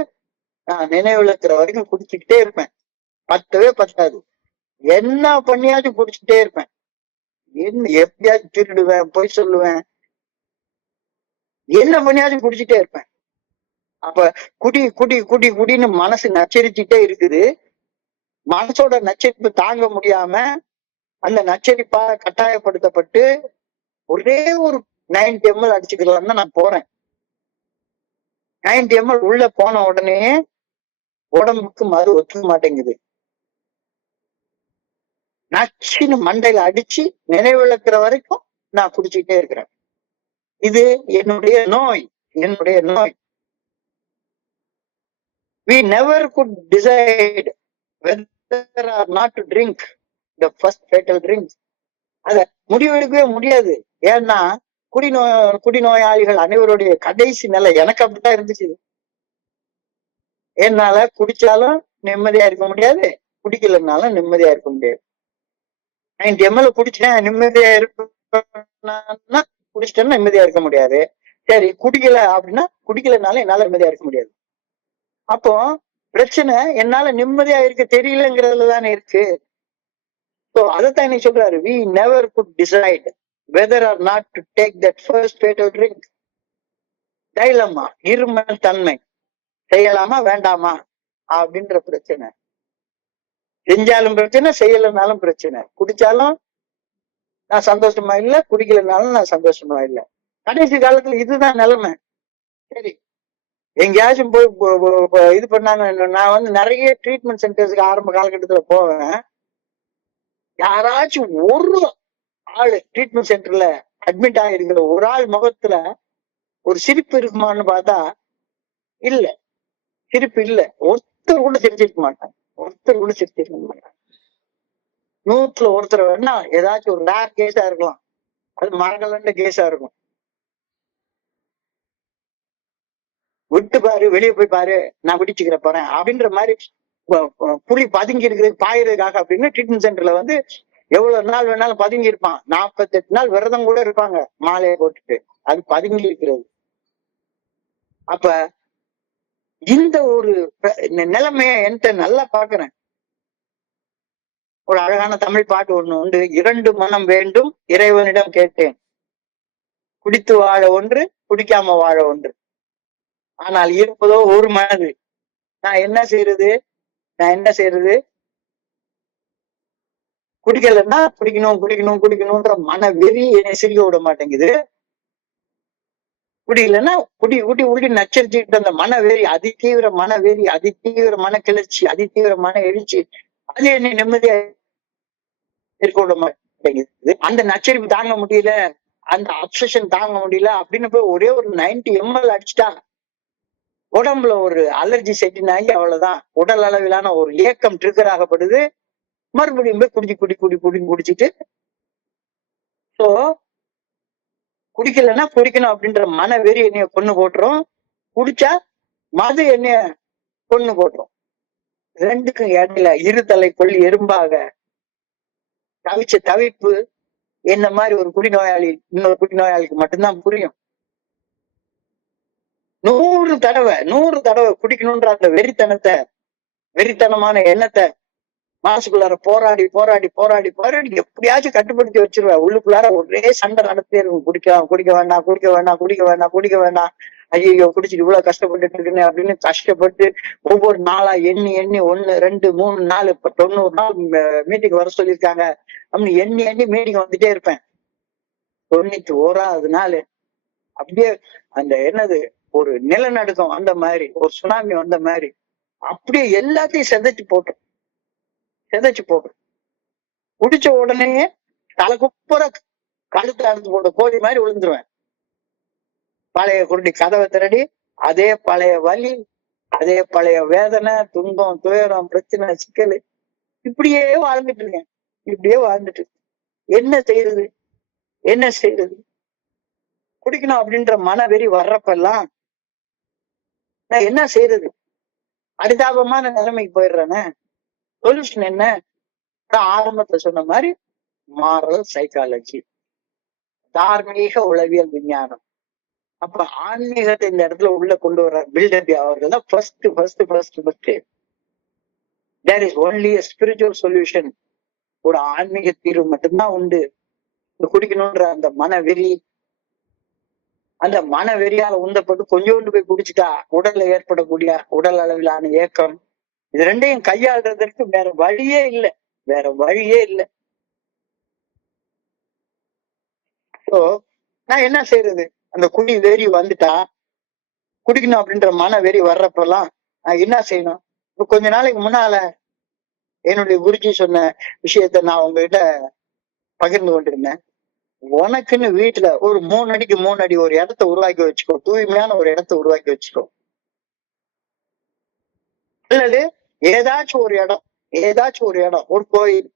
நான் நினைவுலக்கிற வரைக்கும் குடிச்சுக்கிட்டே இருப்பேன். பத்தாது. என்ன பண்ணியாச்சும் குடிச்சுட்டே இருப்பேன். எப்படியாச்சும் திருடுவேன், பொய் சொல்லுவேன், என்ன பண்ணியாச்சும் குடிச்சுட்டே இருப்பேன். அப்ப குடின்னு மனசு நச்சரிச்சுட்டே இருக்குது. மனசோட நச்சரிப்பு தாங்க முடியாம அந்த நச்சரிப்பா கட்டாயப்படுத்தப்பட்டு ஒரே ஒரு 90 ml அடிச்சுக்கலாம் தான் நான் போறேன். 90 ml உள்ள போன உடனே உடம்புக்கு மது ஒத்துக்க மாட்டேங்குது. நச்சுன்னு மண்டையில அடிச்சு நினைவிழக்கிற வரைக்கும் நான் குடிச்சுக்கிட்டே இருக்கிறேன். இது என்னுடைய நோய். We never could decide whether or not to drink the first fatal drink. அத முடிவெடுக்கவே முடியாது. ஏன்னா குடிநோயாளிகள் அனைவருடைய கடைசி நிலை எனக்கு அப்படித்தான் இருந்துச்சு. என்னால குடிச்சாலும் நிம்மதியா இருக்க முடியாது, குடிக்கலனாலும் நிம்மதியா இருக்க முடியாது. 90 ml குடிச்சிட்டேன் நிம்மதியா இருப்பேன்னா குடிச்சிட்டேன்னா நிம்மதியா இருக்க முடியாது. சரி குடிக்கல அப்படின்னா குடிக்கலனாலும் என்னால நிம்மதியா இருக்க முடியாது. அப்போ பிரச்சனை என்னால நிம்மதியா இருக்க தெரியலங்கிறதுல தானே இருக்கு. So அதைத்தான் என்ன சொல்றாரு, we never could decide whether or not to take that first fatal drink. தைலமா, இருமல் தன்மை, செய்யலாமா வேண்டாமா அப்படின்ற பிரச்சனை. செஞ்சாலும் பிரச்சனை, செய்யலனாலும் பிரச்சனை. குடிச்சாலும் நான் சந்தோஷமா இல்ல, குடிக்கலனாலும் நான் சந்தோஷமா இல்ல. கடைசி காலத்துல இதுதான் நிலைமை. சரி எங்கேயாச்சும் போய் இது பண்ணாங்க. நான் வந்து நிறைய ட்ரீட்மெண்ட் சென்டர்ஸ்க்கு ஆரம்ப காலகட்டத்துல போவேன். யாராச்சும் ஒரு ஆளு ட்ரீட்மெண்ட் சென்டர்ல அட்மிட் ஆகிருக்கிற ஒரு ஆள் முகத்துல ஒரு சிரிப்பு இருக்குமான்னு பார்த்தா இல்ல, சிரிப்பு இல்ல. ஒருத்தர் கூட சிரிச்சிருக்க மாட்டாங்க, ஒருத்தர் கூட சிரிச்சிருக்க மாட்டாங்க. 100ல ஒருத்தர் வேணா ஏதாச்சும் ஒரு ரேர் கேஸா இருக்கலாம், அது மரங்கலண்ட கேஸா இருக்கும். விட்டு பாரு, வெளியே போய் பாரு, நான் பிடிச்சுக்கிற போறேன் அப்படின்ற மாதிரி புலி பதுங்கி இருக்கிறது பாயிறதுக்காக அப்படின்னு ட்ரீட்மெண்ட் சென்டர்ல வந்து எவ்வளவு நாள் வேணாலும் பதுங்கி இருப்பான். 48 நாள் விரதம் கூட இருப்பாங்க மாலையை போட்டுட்டு, அது பதுங்கி இருக்கிறது. அப்ப இந்த ஒரு நிலைமைய என்கிட்ட நல்லா பாக்குறேன். ஒரு அழகான தமிழ் பாட்டு ஒண்ணு உண்டு, 2 மனம் வேண்டும் இறைவனிடம் கேட்டேன், குடித்து வாழ ஒன்று, குடிக்காம வாழ ஒன்று, ஆனால் இருப்பதோ ஒரு மனது. நான் என்ன செய்யறது, நான் என்ன செய்யறது? குடிக்கலன்னா குடிக்கணும் குடிக்கணும் குடிக்கணும்ன்ற மன வெறி என்னை சிரிக்க விட மாட்டேங்குது. குடிக்கலன்னா குடி நச்சரிச்சுக்கிட்டு அந்த மன வெறி, அதிதீவிர மன வெறி, அதிதீவிர மன கிளர்ச்சி, அதிதீவிர மன எழுச்சி, அது என்னை நிம்மதியா இருக்க விட மாட்டேங்குது. அந்த நச்சரிப்பு தாங்க முடியல, அந்த அப்சஷன் தாங்க முடியல அப்படின்னு போய் ஒரே ஒரு 90 ml அடிச்சுட்டா உடம்புல ஒரு அலர்ஜி செட்டின் ஆகி அவ்வளவுதான். உடல் அளவிலான ஒரு ஏக்கம் ட்ரிகர் ஆகப்படுது. மறுபடியும் போய் குடிச்சிட்டு சோ குடிக்கலன்னா குடிக்கணும் அப்படின்ற மன வெறி என்னைய கொண்டு போட்டுரும், குடிச்சா மது என்னைய கொண்டு போட்டுரும். ரெண்டுக்கும் இடையில இருதலை கொள்ளி எறும்பாக தவிச்ச தவிப்பு என்ன மாதிரி ஒரு குடிநோயாளி இன்னொரு குடிநோயாளிக்கு மட்டும்தான் புரியும். 100 தடவை குடிக்கணும்ன்ற அந்த வெறித்தனமான எண்ணத்தை மனசுக்குள்ளார போராடி போராடி போராடி போராடி எப்படியாச்சும் கட்டுப்படுத்தி வச்சிருவேன். உள்ளுக்குள்ளார ஒரே சண்டை நடத்தே இருக்கும், குடிக்க வேண்டாம் குடிக்க வேண்டாம் குடிக்க வேண்டாம் குடிக்க வேண்டாம், ஐயோ குடிச்சிட்டு இவ்வளவு கஷ்டப்பட்டுட்டு இருக்குன்னு அப்படின்னு கஷ்டப்பட்டு ஒவ்வொரு நாளா எண்ணி எண்ணி 1 2 3 4 இப்ப 90 நாள் மீட்டிங் வர சொல்லியிருக்காங்க அப்படின்னு எண்ணி எண்ணி மீட்டிங் வந்துட்டே இருப்பேன். 91வது நாள் அப்படியே அந்த என்னது ஒரு நிலநடுக்கம் அந்த மாதிரி, ஒரு சுனாமி வந்த மாதிரி அப்படியே எல்லாத்தையும் செதைச்சு போட்டு குடிச்ச உடனே தலை குப்புற கழுத்து அறுத்து போட்ட கோழி மாதிரி விழுந்துருவேன். பழைய குருடி கதவை திரடி அதே பழைய வலி, அதே பழைய வேதனை, துன்பம், துயரம், பிரச்சனை, சிக்கல், இப்படியே வாழ்ந்துட்டு இருக்கேன். என்ன செய்யறது? குடிக்கணும் அப்படின்ற மனவெறி வர்றப்பெல்லாம் நான் என்ன செய்யறது? அரிதாபமான நிலைமைக்கு போயிடுறேன்னு. சொல்யூஷன் என்ன? ஆரம்பத்துல சொன்ன மாதிரி மாரல் சைக்காலஜி, தார்மீக உளவியல் விஞ்ஞானம். அப்ப ஆன்மீகத்தை இந்த இடத்துல உள்ள கொண்டு வர்ற பில்டபி அவர்கள் தான் first. There is only a spiritual solution. ஒரு ஆன்மீக தீர்வு மட்டும்தான் உண்டு. குடிக்கணும்ன்ற அந்த மனவெறியால உந்தப்பட்டு கொஞ்சோண்டு போய் குடிச்சுட்டா உடல்ல ஏற்படக்கூடிய உடல் அளவிலான ஏக்கம், இது ரெண்டையும் கையாளுறதற்கு வேற வழியே இல்லை. சோ நான் என்ன செய்யறது? அந்த குடி வெறி வந்துட்டா, குடிக்கணும் அப்படின்ற மன வெறி வர்றப்பெல்லாம் நான் என்ன செய்யணும்? இப்ப கொஞ்ச நாளைக்கு முன்னால என்னுடைய குருஜி சொன்ன விஷயத்த நான் உங்ககிட்ட பகிர்ந்து கொண்டிருந்தேன். உனக்குன்னு வீட்டுல ஒரு 3 அடிக்கு 3 அடி ஒரு இடத்த உருவாக்கி வச்சுக்கோ, தூய்மையான ஒரு இடத்த உருவாக்கி வச்சுக்கோ. அல்லது ஏதாச்சும் ஒரு இடம், ஒரு கோயில்,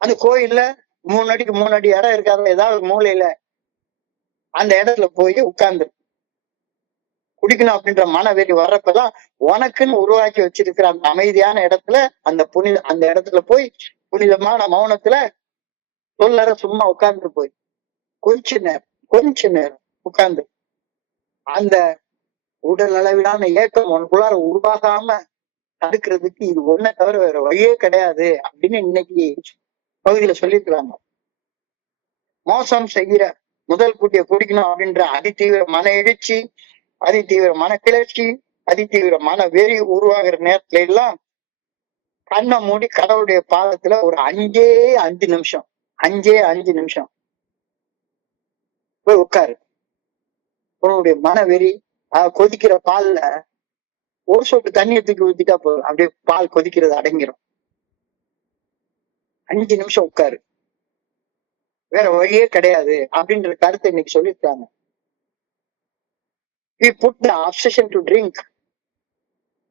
அந்த கோயில்ல 3 அடிக்கு 3 அடி இடம் இருக்காத ஏதாவது மூலையில அந்த இடத்துல போய் உட்கார்ந்து குடிக்கணும் அப்படின்ற மனவெறி வர்றப்பதான் உனக்குன்னு உருவாக்கி வச்சிருக்கிற அந்த அமைதியான இடத்துல அந்த இடத்துல போய் புனிதமான மௌனத்துல சொல்லற சும்மா உட்கார்ந்து போய் கொஞ்ச நேரம் உட்கார்ந்து அந்த உடல் அளவிலான ஏக்கம் உனக்குள்ளார உருவாகாம தடுக்கிறதுக்கு இது ஒன்ன தவிர வேற வழியே கிடையாது அப்படின்னு இன்னைக்கு பகுதியில சொல்லியிருக்கிறாங்க. மோசம் செய்கிற முதல் கூட்டிய குடிக்கணும் அப்படின்ற அதிதீவிர மன எழுச்சி, அதிதீவிர மன கிளர்ச்சி, அதிதீவிர மன வெறி உருவாகிற நேரத்துல எல்லாம் கண்ணை மூடி கடவுளுடைய பாதத்துல ஒரு 5 நிமிஷம் போய் உட்காரு. உன்னுடைய மனவெறி கொதிக்கிற பால்ல ஒரு சொட்டு தண்ணியை தூக்கி ஊத்திட்டா போதும், அப்படியே பால் கொதிக்கிறது அடங்கிரும். 5 நிமிஷம் உட்காரு, வேற வழியே கிடையாது அப்படின்ற கருத்தை இன்னைக்கு சொல்லியிருக்காங்க. We put the obsession to drink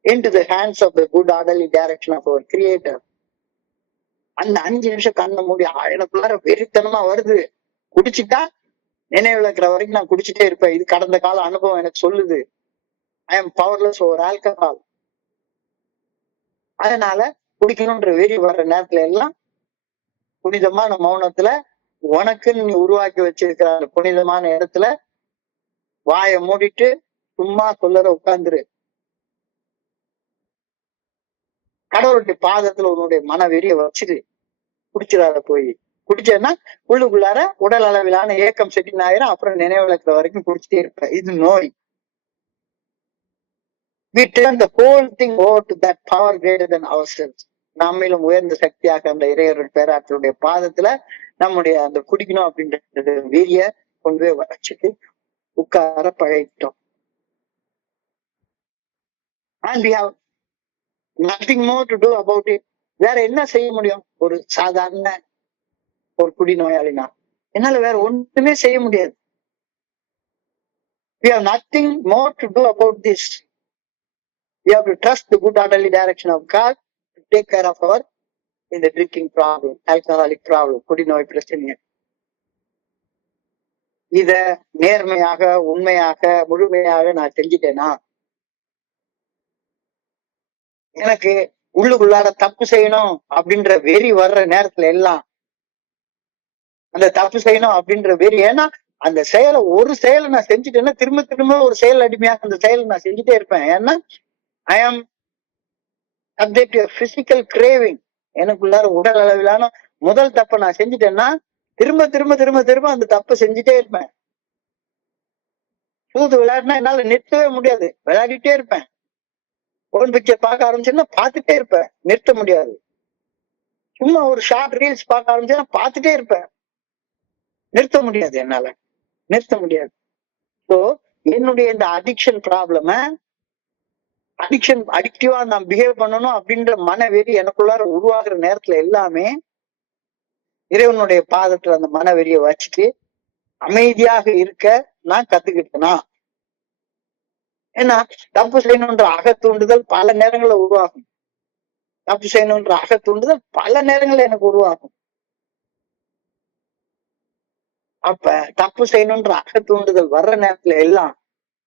into the hands of the good orderly direction of our creator. அந்த 5 நிமிஷம் கண்ணை மூடி எனக்குள்ளார வெறித்தனமா வருது. குடிச்சிட்டா நினைவுல இருக்கிற வரைக்கும் நான் குடிச்சிட்டே இருப்பேன். இது கடந்த கால அனுபவம் எனக்கு சொல்லுது. I am powerless over alcohol. அதனால குடிக்கணும்ன்ற வெறி வர்ற நேரத்துல எல்லாம் புனிதமான மௌனத்துல உனக்குன்னு நீ உருவாக்கி வச்சிருக்கிற அந்த புனிதமான இடத்துல வாயை மூடிட்டு சும்மா சொல்லற உட்கார்ந்துரு. கடவுளுடைய பாதத்துல உன்னுடைய மன வெறிய வச்சுது. குடிச்சிடாத போய். குடிச்சேன்னா உள்ளுக்குள்ளார உடல் அளவிலான ஏக்கம் செட்டின் ஆயிரம். அப்புறம் நினைவுல இருக்கிற வரைக்கும் குடிச்சிட்டே இருப்பேன். இது நோய். We turn the whole thing over to that power greater than ourselves. நம்மிலும் உயர்ந்த சக்தியாக அந்த இறையருள் பேராற்றலுடைய பாதத்துல நம்முடைய அந்த குடிக்கணும் அப்படின்ற வீரிய கொண்டு போய் வச்சுட்டு உட்கார பழகிட்டோம். And we have nothing more to do about it. வேற என்ன செய்ய முடியும்? ஒரு சாதாரண ஒரு குடிநோயாளினா என்னால வேற ஒண்ணுமே செய்ய முடியாது. We have nothing more to do about this. We have to trust the good orderly direction of God to take care of our in the drinking problem, alcoholic problem, குடிநோய் பிரச்சனை. இத நேர்மையாக உண்மையாக முழுமையாக நான் செஞ்சுட்டேனா எனக்கு உள்ளுக்குள்ளார தப்பு செய்யணும் அப்படின்ற வெறி வர்ற நேரத்துல எல்லாம் அந்த தப்பு செய்யணும் அப்படின்ற வெறி, ஏன்னா அந்த செயலை ஒரு செயலை நான் செஞ்சுட்டேன்னா திரும்ப திரும்ப ஒரு செயல் அடிமையாக அந்த செயலை நான் செஞ்சுட்டே இருப்பேன். ஏன்னா ஐ ஆம் சப்ஜெக்ட் டு பிசிக்கல் கிரேவிங். எனக்குள்ளார உடல் அளவிலான முதல் தப்பை நான் செஞ்சுட்டேன்னா திரும்ப திரும்ப திரும்ப திரும்ப அந்த தப்பை செஞ்சுட்டே இருப்பேன். சூது விளையாடுனா என்னால நிறுத்தவே முடியாது, விளையாடிட்டே இருப்பேன். போன் பிக்சர் பார்க்க ஆரம்பிச்சேன்னா பார்த்துட்டே இருப்பேன், நிறுத்த முடியாது. சும்மா ஒரு ஷார்ட் ரீல்ஸ் பார்க்க ஆரம்பிச்சேன்னா பார்த்துட்டே இருப்பேன், நிறுத்த முடியாது, என்னால நிறுத்த முடியாது. ஸோ என்னுடைய இந்த அடிக்ஷன் ப்ராப்ளம அடிக்டிவா நான் பிஹேவ் பண்ணணும் அப்படின்ற மனவெறி எனக்குள்ளார உருவாகிற நேரத்துல எல்லாமே இறைவனுடைய பாதத்துல அந்த மனவெறியை வச்சுட்டு அமைதியாக இருக்க நான் கத்துக்கிட்டேனா. ஏன்னா தப்பு செய்யணுன்ற அகத்தூண்டுதல் பல நேரங்கள்ல உருவாகும். தப்பு செய்யணுன்ற அகத்தூண்டுதல் பல நேரங்கள்ல எனக்கு உருவாகும். அப்ப தப்பு செய்யணுன்ற அகத்தூண்டுதல் வர்ற நேரத்துல எல்லாம்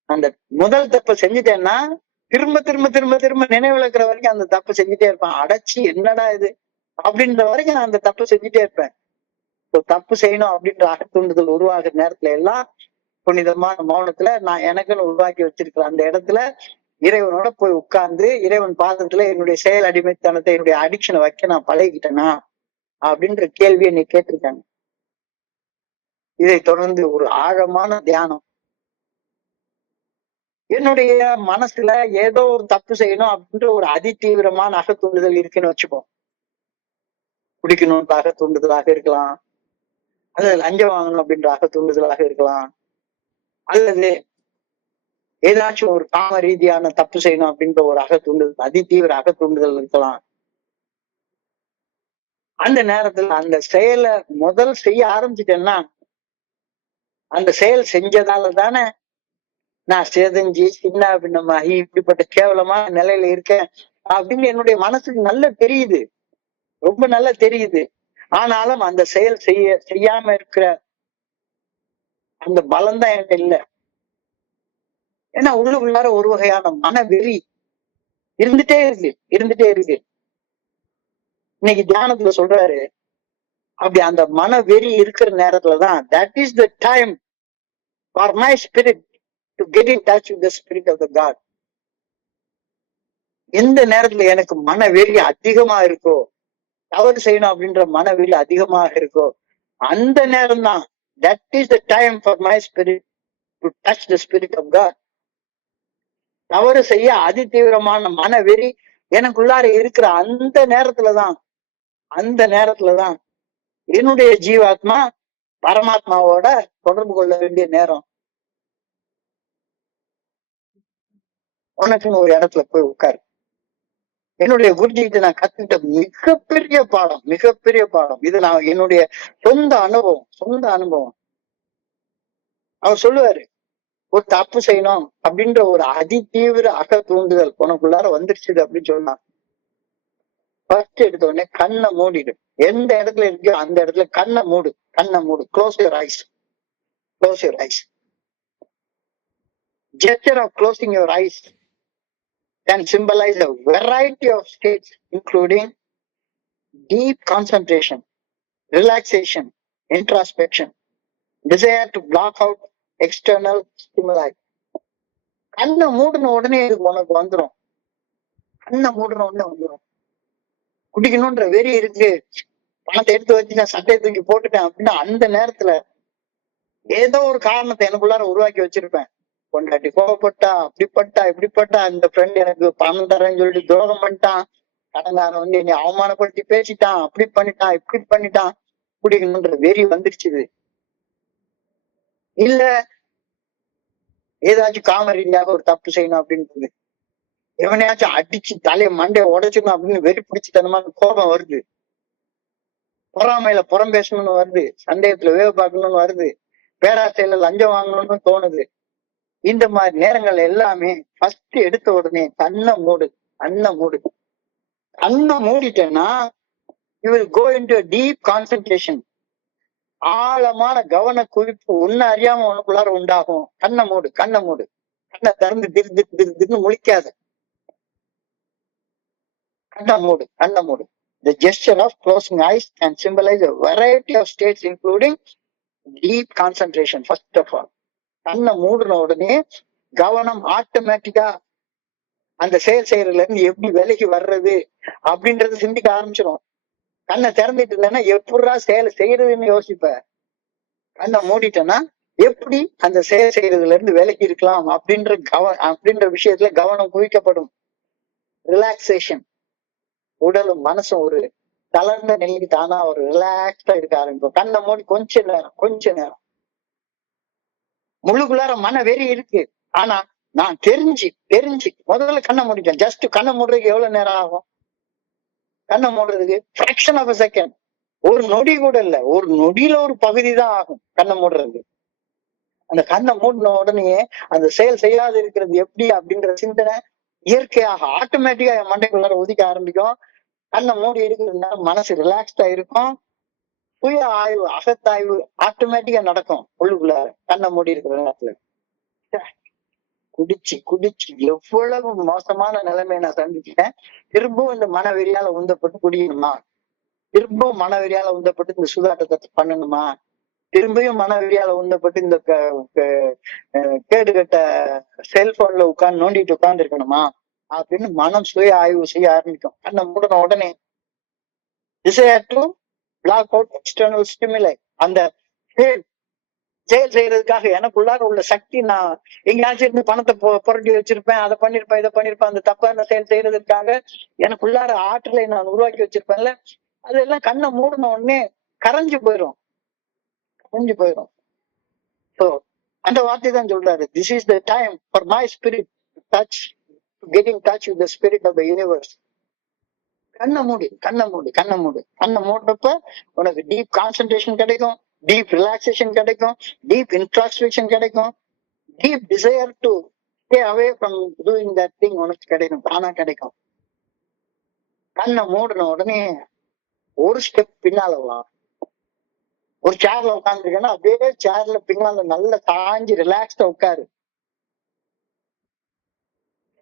அந்த முதல் தப்பை செஞ்சுட்டேன்னா திரும்ப திரும்ப திரும்ப திரும்ப நினைவுல இருக்கிற வரைக்கும் அந்த தப்பு செஞ்சுட்டே இருப்பேன். அடைச்சி என்னடா இது அப்படின்ற வரைக்கும் நான் அந்த தப்பு செஞ்சுட்டே இருப்பேன். தப்பு செய்யணும் அப்படின்ற அகத்தூண்டுதல் உருவாகிற நேரத்துல எல்லாம் புனிதமான மௌனத்துல நான் எனக்குன்னு உருவாக்கி வச்சிருக்கிற அந்த இடத்துல இறைவனோட போய் உட்கார்ந்து இறைவன் பாதத்துல என்னுடைய செயல் அடிமைத்தனத்தை என்னுடைய அடிக்ஷனை வைக்க நான் பழகிட்டேனா அப்படின்ற கேள்வியை நீ கேட்டிருக்காங்க. இதை தொடர்ந்து ஒரு ஆழமான தியானம். என்னுடைய மனசுல ஏதோ ஒரு தப்பு செய்யணும் அப்படின்ற ஒரு அதிதீவிரமான அகத்தூண்டுதல் இருக்குன்னு வச்சுப்போம். குடிக்கணும்ன்ற அகத்தூண்டுதலாக இருக்கலாம், அல்லது லஞ்சம் வாங்கணும் அப்படின்ற அகத்தூண்டுதலாக இருக்கலாம், அல்லது ஏதாச்சும் ஒரு காம ரீதியான தப்பு செய்யணும் அப்படின்ற ஒரு அகத்தூண்டுதல், அதிதீவிர அகத்தூண்டுதல் இருக்கலாம். அந்த நேரத்துல அந்த செயலை முதல் செய்ய ஆரம்பிச்சிட்டேன்னா அந்த செயல் செஞ்சதால தானே நான் சேதஞ்சி சின்ன பின்னமாகி இப்படிப்பட்ட கேவலமான நிலையில இருக்கேன் அப்படின்னு என்னுடைய மனசுக்கு நல்லா தெரியுது, ரொம்ப நல்லா தெரியுது. ஆனாலும் அந்த செயல் செய்யாம இருக்கிற அந்த பலம் தான் என்கிட்ட இல்லை. ஏன்னா உள்ளுக்குள்ளார ஒரு வகையான மனவெறி இருந்துட்டே இருக்கு. இன்னைக்கு தியானத்துல சொல்றாரு, அப்படி அந்த மனவெறி இருக்கிற நேரத்துலதான் that is the time for my spirit to get in touch with the spirit of the God. எந்த நேரத்துல எனக்கு மனவெறி அதிகமா இருக்கோ, தவறு செய்யணும் அப்படின்ற மனவெறி அதிகமாக இருக்கோ, அந்த நேரம் தான் that is the time for my spirit to touch the spirit of God. தவறு செய்ய அதிதீவிரமான மனவெறி எனக்குள்ளார இருக்கிற அந்த நேரத்துலதான் என்னுடைய ஜீவாத்மா பரமாத்மாவோட தொடர்பு கொள்ள வேண்டிய நேரம். உனக்குன்னு ஒரு இடத்துல போய் உட்காரு. என்னுடைய குருஜிகிட்ட நான் கத்துக்கிட்ட மிகப்பெரிய பாடம் இது. நான் என்னுடைய சொந்த அனுபவம். அவர் சொல்லுவாரு, ஒரு தப்பு செய்யணும் அப்படின்ற ஒரு அதிதீவிர அக தூண்டுதல் உனக்குள்ளார வந்துருச்சு அப்படின்னு சொன்னா ஃபர்ஸ்ட் எடுத்த உடனே கண்ணை மூடிடு. எந்த இடத்துல இருக்கோ அந்த இடத்துல கண்ணை மூடு. கண்ணை மூடு. Close your eyes. Close your eyes. Gesture of closing your eyes can symbolize a variety of states, including deep concentration, relaxation, introspection, desire to block out external stimuli. கண்ணை மூடின உடனே இது உனக்கு வந்துடும். கண்ணை மூடின உடனே வந்துடும். குடிக்கணும்ன்ற வெறி இருக்கு, பணத்தை எடுத்து வச்சு நான் சட்டையை தூக்கி போட்டுட்டேன் அப்படின்னா அந்த நேரத்துல ஏதோ ஒரு காரணத்தை எனக்குள்ளார உருவாக்கி வச்சிருப்பேன். கொண்டாட்டி கோவப்பட்டா, அப்படிப்பட்டா, இப்படிப்பட்டா, இந்த ஃப்ரெண்ட் எனக்கு பணம் தரேன்னு சொல்லிட்டு துரோகம் பண்ணிட்டான், கடங்காரன் வந்து என்னை அவமானப்படுத்தி பேசிட்டான், அப்படி பண்ணிட்டான், இப்படி பண்ணிட்டான், குடிக்கணும்ன்ற வெறி வந்துருச்சுது. இல்ல ஏதாச்சும் காம ரீதியாக ஒரு தப்பு செய்யணும் அப்படின்றது, எவனையாச்சும் அடிச்சு தலைய மண்டைய உடைச்சிடணும் அப்படின்னு வெறி பிடிச்சிட்டனமான கோபம் வருது, பொறாமையில புறம் பேசணும்னு வருது, சந்தேகத்துல வேவு பார்க்கணும்னு வருது, பேராசையில லஞ்சம் வாங்கணும்னு தோணுது. இந்த மாதிரி நேரங்கள் எல்லாமே ஃபர்ஸ்ட் எடுத்த உடனே கண்ணை மூடு. கண்ணை மூடு. கண்ணை மூடிட்டேன்னா you will go into a deep concentration. ஆழமான கவன குவிப்பு உன்ன அறியாம உனக்குள்ளார உண்டாகும். கண்ணை மூடு. கண்ணை மூடு. கண்ணை திறந்து திரு முழிக்காத. கண்ணை மூடு. கண்ணை மூடு. The gesture of closing eyes can symbolize a variety of states, including deep concentration. First of all, கண்ணை மூடின உடனே கவனம் ஆட்டோமேட்டிக்கா அந்த செயல் செய்யறதுல இருந்து எப்படி விலகி வர்றது அப்படின்றத சிந்திக்க ஆரம்பிச்சிடும். கண்ணை திறந்துட்டு இல்லைன்னா எப்படா செயல் செய்யறதுன்னு யோசிப்ப. கண்ணை மூடிட்டேன்னா எப்படி அந்த செயல் செய்யறதுல இருந்து விலகி இருக்கலாம் அப்படின்ற விஷயத்துல கவனம் குவிக்கப்படும். ரிலாக்ஸேஷன். உடலும் மனசும் ஒரு தளர்ந்த நிலைக்கு தானா ஒரு ரிலாக்ஸ்டா இருக்க ஆரம்பிக்கும். கண்ணை மூடி கொஞ்ச நேரம் முழுக்குள்ளார மன வெறி இருக்கு. ஆனா நான் தெரிஞ்சு முதல்ல கண்ணை மூடிட்டேன். ஜஸ்ட் கண்ணை மூடுறதுக்கு எவ்வளவு நேரம் ஆகும்? கண்ணை மூடுறதுக்கு ஃபிராக்ஷன் ஆஃப் அ செகண்ட், ஒரு நொடி கூட இல்ல, ஒரு நொடியில ஒரு பகுதி தான் ஆகும் கண்ணை மூடுறது. அந்த கண்ணை மூடின உடனே அந்த செயல் செய்யாது இருக்கிறது எப்படி அப்படின்ற சிந்தனை இயற்கையாக ஆட்டோமேட்டிக்கா என் மண்டைக்குள்ளார ஒதுக்க ஆரம்பிக்கும். கண்ணை மூடி இருக்கிறதுனால மனசு ரிலாக்ஸ்டா இருக்கும். சுய ஆய்வு, அகத்தாய்வு ஆட்டோமேட்டிக்கா நடக்கும் உள்ளுக்குள்ளார கண்ணை மூடி இருக்கிற நேரத்துல. குடிச்சு எவ்வளவு மோசமான நிலைமையை நான் சந்திச்சேன். திரும்பவும் இந்த மனவெறியால உந்தப்பட்டு குடிக்கணுமா? திரும்பவும் மனவெறியால உந்தப்பட்டு இந்த சூதாட்டத்தை பண்ணணுமா? திரும்பியும் மனவெறியால உந்தப்பட்டு இந்த கேடுகட்ட செல்போன்ல உட்கார்ந்து நோண்டிட்டு உட்கார்ந்து இருக்கணுமா அப்படின்னு மனம் சுய ஆய்வு செய்ய ஆரம்பிக்கும். கண்ணை மூடின உடனே desire to block out external stimuli. அந்த செயல் செய்யறதுக்காக எனக்குள்ளார உள்ள சக்தி, நான் எங்கேயாச்சும் இருந்து பணத்தை புரட்டி வச்சிருப்பேன், அதை பண்ணிருப்பேன், இதை பண்ணிருப்பேன், அந்த தப்பான செயல் செய்யறதுக்காக எனக்குள்ளார ஆற்றலை நான் உருவாக்கி வச்சிருப்பேன்ல, அதெல்லாம் கண்ணை மூடின உடனே கரைஞ்சு போயிடும். So அந்த வார்த்தை தான் சொல்றாரு, this is the time for my spirit to get in touch with the spirit of the universe. கண்ணை மூடுறப்ப உனக்கு டீப் கான்சென்ட்ரேஷன் கிடைக்கும், டீப் ரிலாக்ஸேஷன் கிடைக்கும், டீப் இன்ட்ராஸ்பெக்ஷன் கிடைக்கும், deep desire to stay away from doing that thing உனக்கு கிடைக்கும், தானா கிடைக்கும். கண்ணை மூடின உடனே ஒரு ஸ்டெப் பின்னால வா. ஒரு சேர்ல உட்காந்துருக்கேன்னா அப்படியே சேர்ல பின்னால நல்லா சாஞ்சு ரிலாக்ஸ்டா உட்காரு.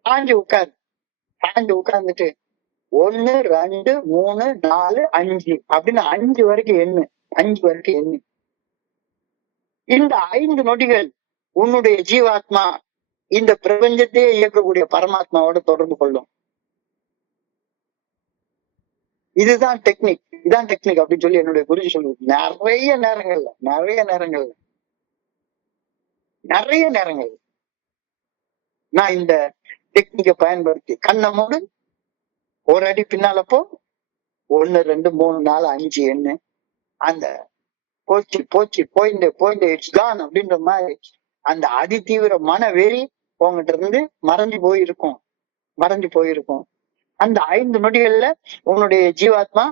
சாஞ்சு உட்கார்ந்துட்டு 1 2 3 4 5 அப்படின்னு 5 வரைக்கும் எண்ணு. இந்த 5 நொடிகள் உன்னுடைய ஜீவாத்மா இந்த பிரபஞ்சத்தையே இயக்கக்கூடிய பரமாத்மாவோட தொடர்பு கொள்ளும். இதுதான் டெக்னிக் அப்படின்னு சொல்லி என்னுடைய குருஜி சொல்லுவது. நிறைய நேரங்கள் நான் இந்த டெக்னிக்கை பயன்படுத்தி கண்ணை மூடு, ஒரு அடி பின்னால போ, 1 2 3 4 5 எண்ணு. அந்த போயிட்டு இட்ஸ் கான் அப்படின்ற மாதிரி அந்த அதிதீவிர மன வெறி உங்ககிட்ட இருந்து மறைஞ்சு போயிருக்கும். அந்த 5 நொடிகள்ல உன்னுடைய ஜீவாத்மா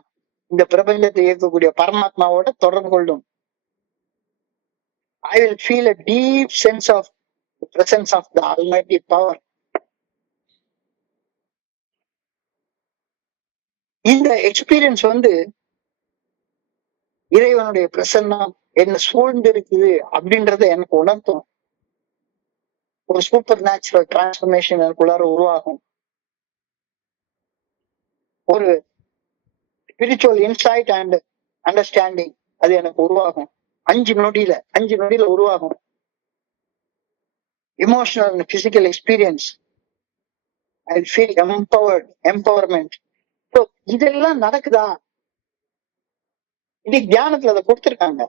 இந்த பிரபஞ்சத்தை இயக்கக்கூடிய பரமாத்மாவோட தொடர்பு கொள்ளும். I will feel a deep sense of the presence of the almighty power. இந்த எக்ஸ்பீரியன்ஸ் வந்து இறைவனுடைய பிரசன்னம் என்ன சூழ்ந்து இருக்குது அப்படின்றத எனக்கு உணர்த்தும். ஒரு சூப்பர் நேச்சுரல் டிரான்ஸ்பர்மேஷன் எனக்குள்ளார உருவாகும். ஒரு ஸ்பிரிச்சுவல் இன்சைட் அண்ட் அண்டர்ஸ்டாண்டிங் அது எனக்கு உருவாகும். 5 நொடியில உருவாகும். Emotional and physical experience, I feel empowerment. So இதெல்லாம் நடக்குதா? இன்னைக்கு தியானத்துல அதை கொடுத்திருக்காங்க.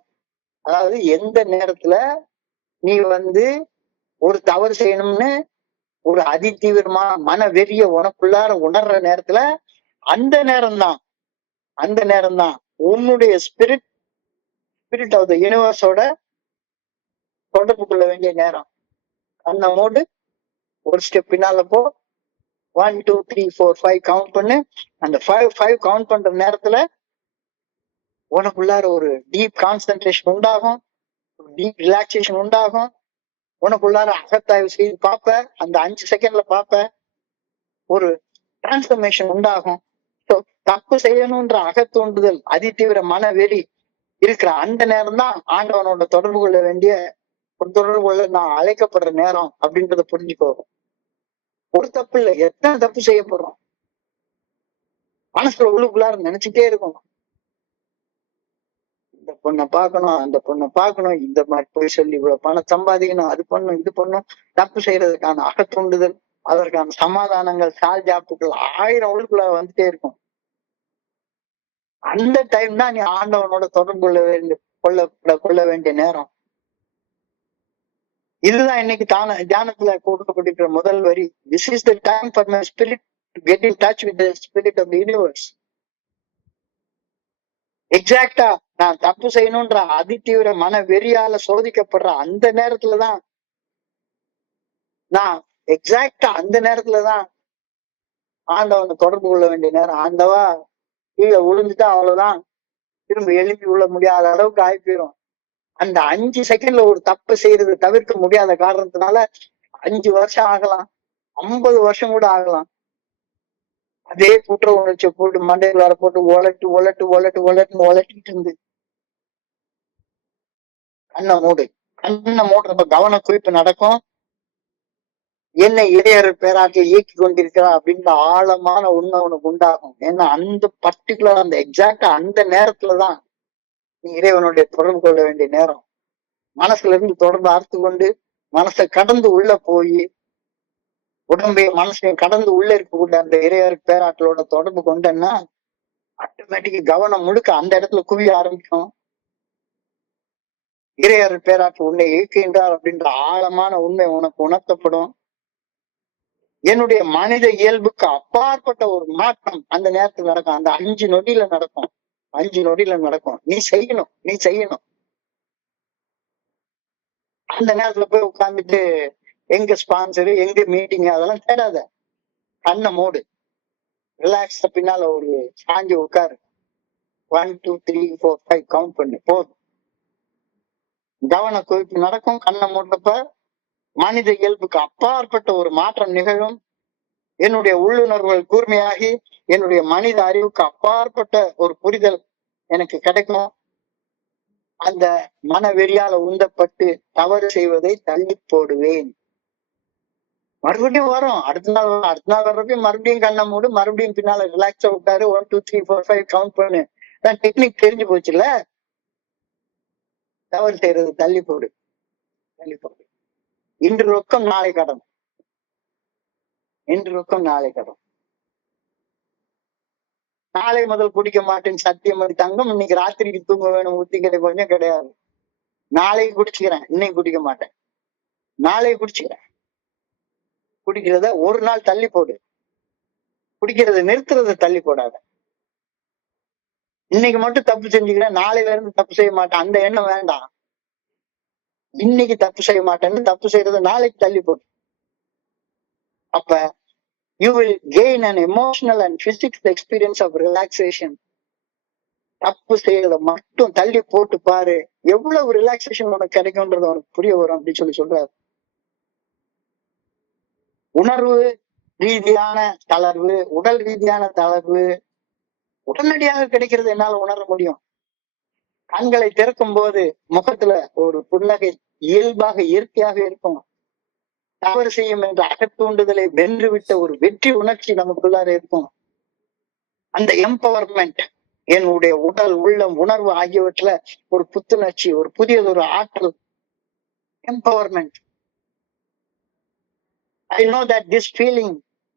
அதாவது எந்த நேரத்துல நீ வந்து ஒரு தவறு செய்யணும்னு ஒரு அதிதீவிரமான மன வெறிய உனக்குள்ளார உணர்ற நேரத்துல அந்த நேரம் தான் உன்னுடைய ஸ்பிரிட் ஆஃப் த யூனிவர்ஸோட தொடர்பு கொள்ள வேண்டிய நேரம். அந்த மோடு ஒரு ஸ்டெப் பின்னால போ, 1 2 3 4 5 கவுண்ட் பண்ணு. அந்த 5 கவுண்ட் பண்ற நேரத்துல உனக்குள்ளார ஒரு டீப் கான்சென்ட்ரேஷன் உண்டாகும், டீப் ரிலாக்ஸேஷன் உண்டாகும். உனக்குள்ளார அகத்தாய்வு செய்து பார்ப்ப, அந்த 5 செகண்ட்ல பார்ப்ப, ஒரு டிரான்ஸ்பர்மேஷன் உண்டாகும். தப்பு செய்யணும்ன்ற அகத்தூண்டுதல், அதிதீவிர மன வெறி இருக்கிற அந்த நேரம் தான் ஆண்டவனோட தொடர்பு கொள்ள வேண்டிய தொடர்பு கொள்ள நான் அழைக்கப்படுற நேரம் அப்படின்றத புரிஞ்சுக்கோ. ஒரு தப்பு இல்லை, எத்தனை தப்பு செய்ய போறோம் மனசுல உள்ளுக்குள்ளார நினைச்சுட்டே இருக்கும். இந்த பொண்ணை பார்க்கணும், அந்த பொண்ணை பார்க்கணும், இந்த மாதிரி போய் சொல்லி இவ்வளவு பணம் சம்பாதிக்கணும், அது பண்ணும் இது பண்ணும். தப்பு செய்யறதுக்கான அகத்தூண்டுதல், அதற்கான சமாதானங்கள், சால்ஜாப்புகள் 1000 உள்ளுக்குள்ளார வந்துட்டே இருக்கும். அந்த டைம் தான் நீ ஆண்டவனோட தொடர்பு கொள்ள வேண்டிய நேரம். இதுதான் இன்னைக்கு தியானத்துல கொடுக்கப்பட்டிருக்கிற முதல் வரி. This is the time for my spirit to get in touch with the spirit of the universe. எக்ஸாக்டா நான் தப்பு செய்யணும்ன்ற அதிதீவிர மன வெறியால சோதிக்கப்படுற அந்த நேரத்துலதான் ஆண்டவனை தொடர்பு கொள்ள வேண்டிய நேரம். ஆண்டவா கீழே விழுந்துட்டா அவ்வளவுதான், திரும்ப எழுப்பி உள்ள முடியாத அளவுக்கு ஆயிப்போயிரும். அந்த 5 செகண்ட்ல ஒரு தப்பு செய்யறது தவிர்க்க முடியாத காரணத்தினால 5 வருஷம் ஆகலாம், 50 வருஷம் கூட ஆகலாம். அதே குற்ற உணர்ச்சியை போட்டு மண்டையில் வர போட்டு ஒலட்டிட்டு இருந்து கண்ணை மூடுறப்ப கவன குறிப்பு நடக்கும். என்ன இடையர் பேராட்டில் இயக்கி கொண்டிருக்கிறா அப்படின்ற ஆழமான உண்மை உனக்கு உண்டாகும். ஏன்னா அந்த பர்டிகுலர் அந்த எக்ஸாக்டா அந்த நேரத்துலதான் நீ இறைவனுடைய தொடர்பு கொள்ள வேண்டிய நேரம். மனசுல இருந்து தொடர்ந்து அறுத்து கொண்டு மனசை கடந்து உள்ள போய் உடம்பையும் மனசையும் கடந்து உள்ள இருக்கக்கூடிய அந்த இறையர் பேராற்றலோட தொடர்பு கொண்டேன்னா ஆட்டோமேட்டிக் கவனம் முழுக்க அந்த இடத்துல குவிய ஆரம்பிக்கும். இறையர் பேராற்றல் உன்னை இயக்குகின்றார் அப்படின்ற ஆழமான உண்மை உனக்கு உணர்த்தப்படும். என்னுடைய மனித இயல்புக்கு அப்பாற்பட்ட ஒரு மாற்றம் அந்த நேரத்துல நடக்கும். அந்த 5 நொடியில நடக்கும். நீ செய்யணும். அந்த நேரத்துல போய் உட்கார்ந்துட்டு எங்க ஸ்பான்சரு, எங்க மீட்டிங் அதெல்லாம் தேடாத. கண்ணை மூடு, ரிலாக்ஸ். பின்னால ஒரு சாஞ்சி உட்காரு. 1 2 3 4 5 கவுண்ட் பண்ணு, போதும். கவன குவிப்பு நடக்கும். கண்ணை மூடுறப்ப மனித இயல்புக்கு அப்பாற்பட்ட ஒரு மாற்றம் நிகழும். என்னுடைய உள்ளுணர்வுகள் கூர்மையாகி என்னுடைய மனித அறிவுக்கு அப்பாற்பட்ட ஒரு புரிதல் எனக்கு கிடைக்கும். அந்த மனவெறியால உந்தப்பட்டு தவறு செய்வதை தள்ளி போடுவேன். மறுபடியும் வரும், அடுத்த நாள் வர்றப்பையும் மறுபடியும் கண்ணை மூடு, மறுபடியும் பின்னால ரிலாக்ஸா உட்காரு. 1 2 3 4 5 கவுண்ட் பண்ணு. டெக்னிக் தெரிஞ்சு போச்சுல்ல. தவறு செய்யறது தள்ளி போடு. இன்று ரொக்கம் நாளை கடன். நாளை முதல் குடிக்க மாட்டேன்னு சத்தியம் பண்ணி தங்கம். இன்னைக்கு ராத்திரிக்கு தூங்க வேணும், ஊத்திக்கிற கொஞ்சம் கிடையாது. நாளைக்கு குடிச்சுக்கிறேன், இன்னைக்கு குடிக்க மாட்டேன். நாளைக்கு குடிச்சுக்கிறேன். குடிக்கிறத ஒரு நாள் தள்ளி போடு. குடிக்கிறத நிறுத்துறத தள்ளி போடாத. இன்னைக்கு மட்டும் தப்பு செஞ்சுக்கிறேன், நாளையில இருந்து தப்பு செய்ய மாட்டேன், அந்த எண்ணம் வேண்டாம். இன்னைக்கு தப்பு செய்ய மாட்டேன்னு தப்பு செய்யறத நாளைக்கு தள்ளி போடு. அப்ப you will gain an emotional and physical experience of relaxation. தப்பு செய்யறத மட்டும் தள்ளி போட்டு பாரு, எவ்வளவு ரிலாக்ஸேஷன் உனக்கு கிடைக்கும்ன்றது உனக்கு புரிய வரும் அப்படின்னு சொல்றாரு. உணர்வு ரீதியான தளர்வு, உடல் ரீதியான தளர்வு உடனடியாக கிடைக்கிறது என்னால உணர முடியும். கண்களை திறக்கும் போது முகத்துல ஒரு புன்னகை இயல்பாக இயற்கையாக இருக்கும். தவறு செய்யும் என்ற அகத்தூண்டுதலை வென்றுவிட்ட ஒரு வெற்றி உணர்ச்சி நமக்குள்ளார இருக்கும். அந்த எம்பவர்மெண்ட் என்னுடைய உடல், உள்ளம், உணர்வு ஆகியவற்றில ஒரு புத்துணர்ச்சி, ஒரு புதியதொரு ஆற்றல், empowerment. I know that this feeling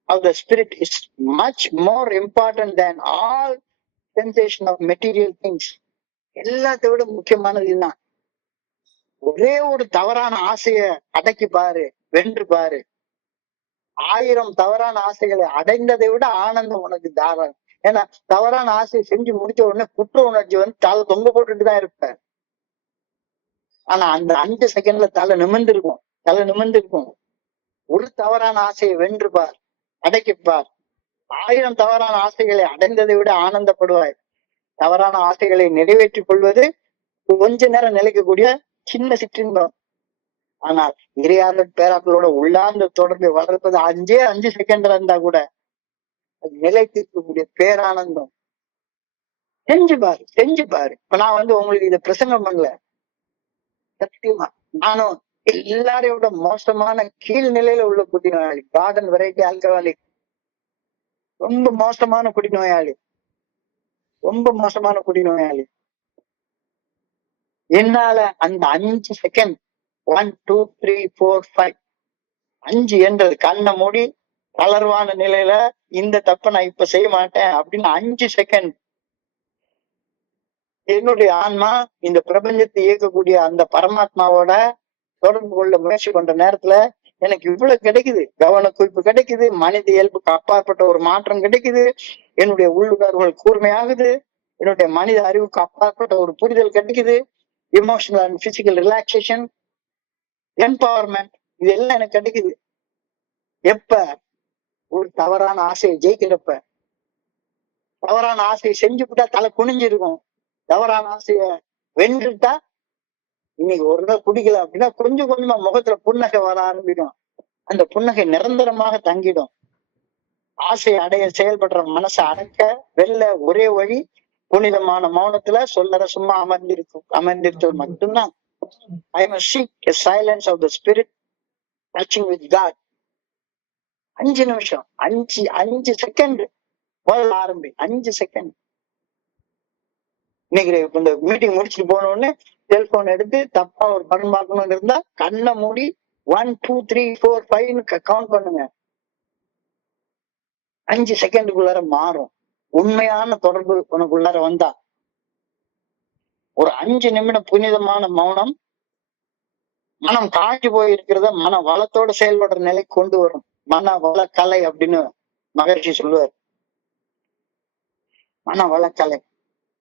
of the spirit is much more important than all sensation of material things. எல்லாத்தை விட முக்கியமானது இதுதான். ஒரே ஒரு தவறான ஆசைய அடக்கி பாரு, வென்று பாரு. 1000 தவறான ஆசைகளை அடைந்ததை விட ஆனந்தம் உனக்கு தாராளம். ஏன்னா தவறான ஆசையை செஞ்சு முடிச்ச உடனே குற்ற உணர்ச்சி வந்து தலை தொங்க போட்டுட்டுதான் இருப்ப. ஆனா அந்த 5 செகண்ட்ல தலை நிமிர்ந்திருக்கும். ஒரு தவறான ஆசையை வென்று பார், அடக்கிப்பார். 1000 தவறான ஆசைகளை அடைந்ததை விட ஆனந்தப்படுவாய். தவறான ஆசைகளை நிறைவேற்றிக் கொள்வது கொஞ்ச நேரம் நிலைக்கக்கூடிய சின்ன சிற்றின்பம். ஆனால் இறையாளர் பேராக்களோட உள்ளார்ந்த தொடர்பை வளர்ப்பது 5 செகண்ட்ல இருந்தா கூட அது நிலைத்திருக்கக்கூடிய பேரானந்தம். செஞ்சு பாரு. இப்ப நான் வந்து உங்களுக்கு இதை பிரசங்கம் பண்ணல, சத்தியமா நானும் எல்லாரையோட மோசமான கீழ்நிலையில உள்ள குடிநோயாளி, கார்டன் வெரைட்டி ஆல்கஹாலிக், ரொம்ப மோசமான குடிநோயாளி. என்னால அந்த 5 செகண்ட் 1 2 3 4 5 5 என்றது கண்ணை மூடி தளர்வான நிலையில இந்த தப்ப நான் இப்ப செய்ய மாட்டேன் அப்படின்னு 5 செகண்ட் என்னுடைய ஆன்மா இந்த பிரபஞ்சத்தை இயக்கக்கூடிய அந்த பரமாத்மாவோட தொடர்பு கொள்ள முயற்சி பண்ற நேரத்துல எனக்கு இவ்வளவு கிடைக்குது. கவன குறிப்பு கிடைக்குது, மனித இயல்புக்கு அப்பாற்பட்ட ஒரு மாற்றம் கிடைக்குது, என்னுடைய உள்ளுணர்வுகள் கூர்மையாகுது, என்னுடைய மனித அறிவுக்கு அப்பாற்பட்ட ஒரு புரிதல் கிடைக்குது, emotional and physical relaxation, empowerment, இது எல்லாம் எனக்கு கிடைக்குது. எப்ப? ஒரு தவறான ஆசையை ஜெயிக்கிறப்ப. தவறான ஆசையை செஞ்சுவிட்டா தலை குனிஞ்சிருக்கும். தவறான ஆசைய வென்றுட்டா, இன்னைக்கு ஒரு நாள் குடிக்கல அப்படின்னா கொஞ்சம் கொஞ்சமா முகத்துல புன்னகை வர ஆரம்பிக்கும். அந்த புன்னகை நிரந்தரமாக தங்கிடும். ஆசை அடைய செயல்படுற மனசை அடக்க வெல்ல ஒரே வழி புனிதமான மௌனத்துல சொல்லற சும்மா அமர்ந்திருத்தல் மட்டும்தான். I must seek a silence of the spirit, touching with God. 5 நிமிஷம், 5 செகண்ட் முதல்ல ஆரம்பி. 5 செகண்ட். இன்னைக்கு இந்த மீட்டிங் முடிச்சுட்டு போன உடனே செல்போன் எடுத்து தப்பா ஒரு படம் பார்க்கணும்னு இருந்தா கண்ணை மூடி 1 2 3 4 5 கவுண்ட் பண்ணுங்க. 5 செகண்டுக்குள்ளார மாறும். உண்மையான தொடர்பு உனக்குள்ளார வந்தா ஒரு 5 நிமிடம் புனிதமான மௌனம் மனம் காஞ்சி போய் இருக்கிறத மன வளத்தோட செயல்படுற நிலைக்கு கொண்டு வரும். மன வளக்கலை அப்படின்னு மகரிஷி சொல்லுவார். மன வளக்கலை.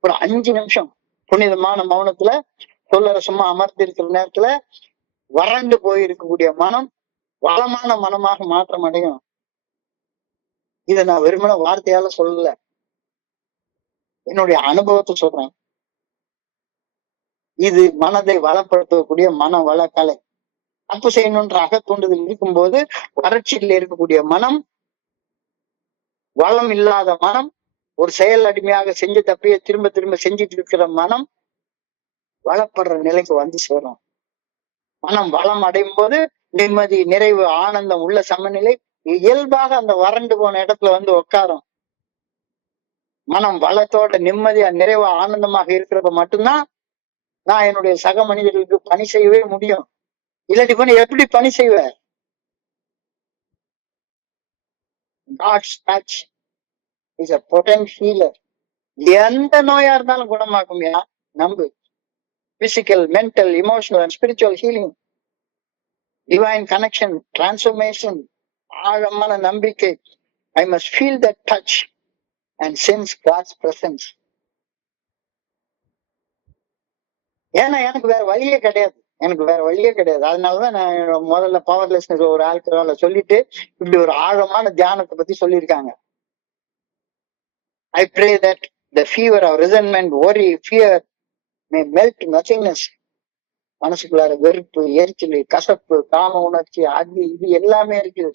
ஒரு 5 நிமிஷம் புனிதமான மௌனத்துல சொல்லற சும்மா அமர்த்தி இருக்கிற நேரத்துல வறண்டு போயிருக்கக்கூடிய மனம் வளமான மனமாக மாற்றம் அடையும். இதை நான் வெறுமன வார்த்தையால சொல்லல, என்னுடைய அனுபவத்தை சொல்றேன். இது மனதை வளப்படுத்தக்கூடிய மன வளக்கலை. தப்பு செய்யணுன்ற அகத்தூண்டுதல் இருக்கும்போது வறட்சியில் இருக்கக்கூடிய மனம், வளம் இல்லாத மனம், ஒரு செயல் அடிமையாக செஞ்சு தப்பிய திரும்ப திரும்ப செஞ்சுட்டு இருக்கிற மனம் வளப்படுற நிலைக்கு வந்து சேரும். மனம் வளம் அடையும் போது நிம்மதி, நிறைவு, ஆனந்தம் உள்ள சமநிலை இயல்பாக அந்த வறண்டு போன இடத்துல வந்து உட்காரும். மனம் வளத்தோட நிம்மதியா நிறைவா ஆனந்தமாக இருக்கிறப்ப மட்டும்தான் நான் என்னுடைய சக மனிதர்களுக்கு பணி செய்யவே முடியும். இல்லாட்டி பண்ணி எப்படி பணி செய்வ? God's touch is a potent healer. எந்த நோயா இருந்தாலும் குணமாக்கும்யா, நம்பு. Physical, mental, emotional and spiritual healing, divine connection, transformation, ஆழமான நம்பிக்கை. I must feel that touch and sense God's presence. ஏன்னா எனக்கு வேற வழியே கிடையாது. அதனாலதான் நான் முதல்ல பவர்லெஸ்னஸ் ஒரு ஆல்கஹால சொல்லிட்டு இப்படி ஒரு ஆழமான தியானத்தை பத்தி சொல்லியிருக்காங்க. I pray that the fever of resentment, worry, fear may melt to nothingness. மனசுக்குள்ளார வெறுப்பு, எரிச்சல், கசப்பு, காம உணர்ச்சி, அது இது எல்லாமே இருக்குது.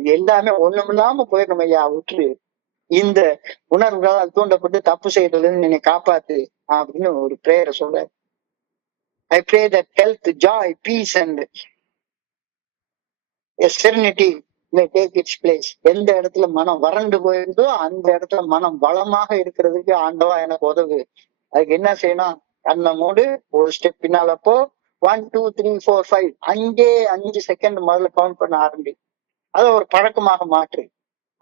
இது எல்லாமே ஒண்ணுமில்லாம போயிடணும் ஐயா, விட்டுரு. இந்த உணர்வுகளால் தூண்டப்பட்டு தப்பு செய்யறதுல இருந்து என்னை காப்பாத்து அப்படின்னு ஒரு பிரேயரை சொல்ற. I pray that health, joy, peace and serenity may take its place. எந்த இடத்துல மனம் வறண்டு போயிருந்தோ அந்த இடத்துல மனம் வளமாக இருக்கிறதுக்கு ஆண்டவா எனக்கு உதவு. அதுக்கு என்ன செய்யணும்? கண்ணை மூடு, ஒரு ஸ்டெப் பின்னால போ, 1 2 3 4 5 5 செகண்ட் முதல்ல கவுண்ட் பண்ண ஆரம்பி. அதை ஒரு பழக்கமாக மாற்று.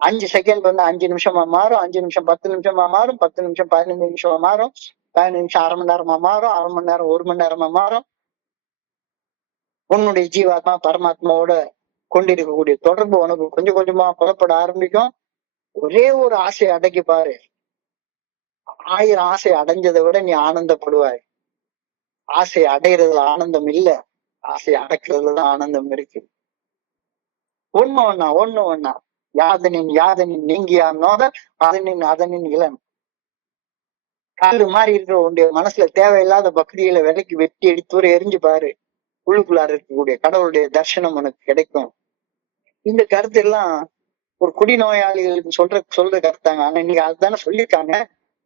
5 செகண்ட் வந்து 5 நிமிஷமா மாறும், 5 நிமிஷம் 10 நிமிஷமா மாறும், 10 நிமிஷம் 15 நிமிஷமா மாறும், 15 நிமிஷம் அரை மணி நேரமா மாறும், அரை மணி நேரம் 1 மணி நேரமா மாறும். உன்னுடைய ஜீவாத்மா பரமாத்மாவோட கொண்டிருக்கக்கூடிய தொடர்பு உனக்கு கொஞ்சம் கொஞ்சமா புலப்பட ஆரம்பிக்கும். ஒரே ஒரு ஆசையை அடக்கி பாரு, 1000 ஆசை அடைஞ்சதை விட நீ ஆனந்தப்படுவாய். ஆசை அடைகிறதுல ஆனந்தம் இல்ல, ஆசை அடக்கிறதுலதான் ஆனந்தம் இருக்கு. ஒண்ணு ஒண்ணா யாதனின் நீங்கியா நோதல் அதனின் இளன். கல்லு மாதிரி இருக்கிற உன்னுடைய மனசுல தேவையில்லாத பக்தியில விலைக்கு வெட்டி எடுத்து எரிஞ்சு பாரு, உள்ளுக்குள்ளார இருக்கக்கூடிய கடவுளுடைய தர்சனம் உனக்கு கிடைக்கும். இந்த கருத்து எல்லாம் ஒரு குடிநோயாளிகளுக்கு சொல்ற கருத்தாங்க. ஆனா இன்னைக்கு அதுதானே சொல்லியிருக்காங்க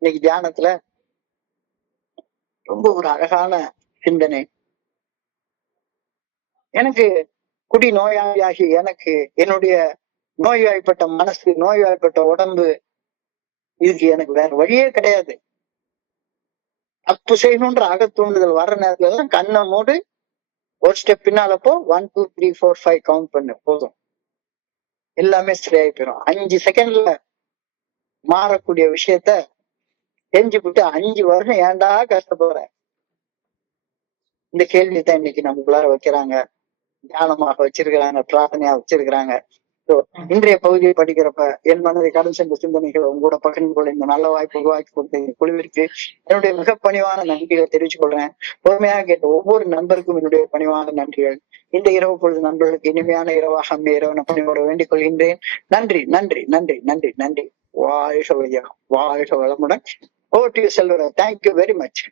இன்னைக்கு தியானத்துல. ரொம்ப ஒரு அழகான சிந்தனை. எனக்கு குடி நோயாளியாகி எனக்கு என்னுடைய நோய்வாய்ப்பட்ட மனசு, நோய்வாய்ப்பட்ட உடம்பு, இதுக்கு எனக்கு வேற வழியே கிடையாது. தப்பு செய்யணும்ன்ற அகத்தூண்டுதல் வர்ற நேரத்துல எல்லாம் கண்ணை மூடு, ஒரு ஸ்டெப் பின்னாலப்போ 1 2 3 4 5 கவுண்ட் பண்ணு, போதும், எல்லாமே சரியாயி போயிடும். 5 செகண்ட்ல மாறக்கூடிய விஷயத்த செஞ்சு விட்டு 5 வருஷம் ஏன்டா கஷ்டப்படுற? இந்த கேள்வி தான் இன்னைக்கு நமக்குள்ளார வைக்கிறாங்க, தியானமாக வச்சிருக்கிறாங்க, பிரார்த்தனையா வச்சிருக்கிறாங்க. இன்றைய பகுதியை படிக்கிறப்ப என் மனதை கடன் சென்ற சிந்தனைகள் உங்களோட பகிர்ந்து கொள்ள இந்த நல்ல வாய்ப்பு உருவாக்கி கொடுத்த இந்த குழுவிற்கு என்னுடைய மிக பணிவான நன்றிகளை தெரிவித்துக் கொள்றேன். பொறுமையாக கேட்ட ஒவ்வொரு நண்பருக்கும் என்னுடைய பணிவான நன்றிகள். இந்த இரவு பொழுது நண்பர்களுக்கு இனிமையான இரவாக அமைய இரவு பணியோட வேண்டிக் கொள்கின்றேன். நன்றி நன்றி நன்றி நன்றி நன்றி. வாழ்க வையகம், வாழ்க வளமுடன். Over to you Selvaraj. Thank you very much.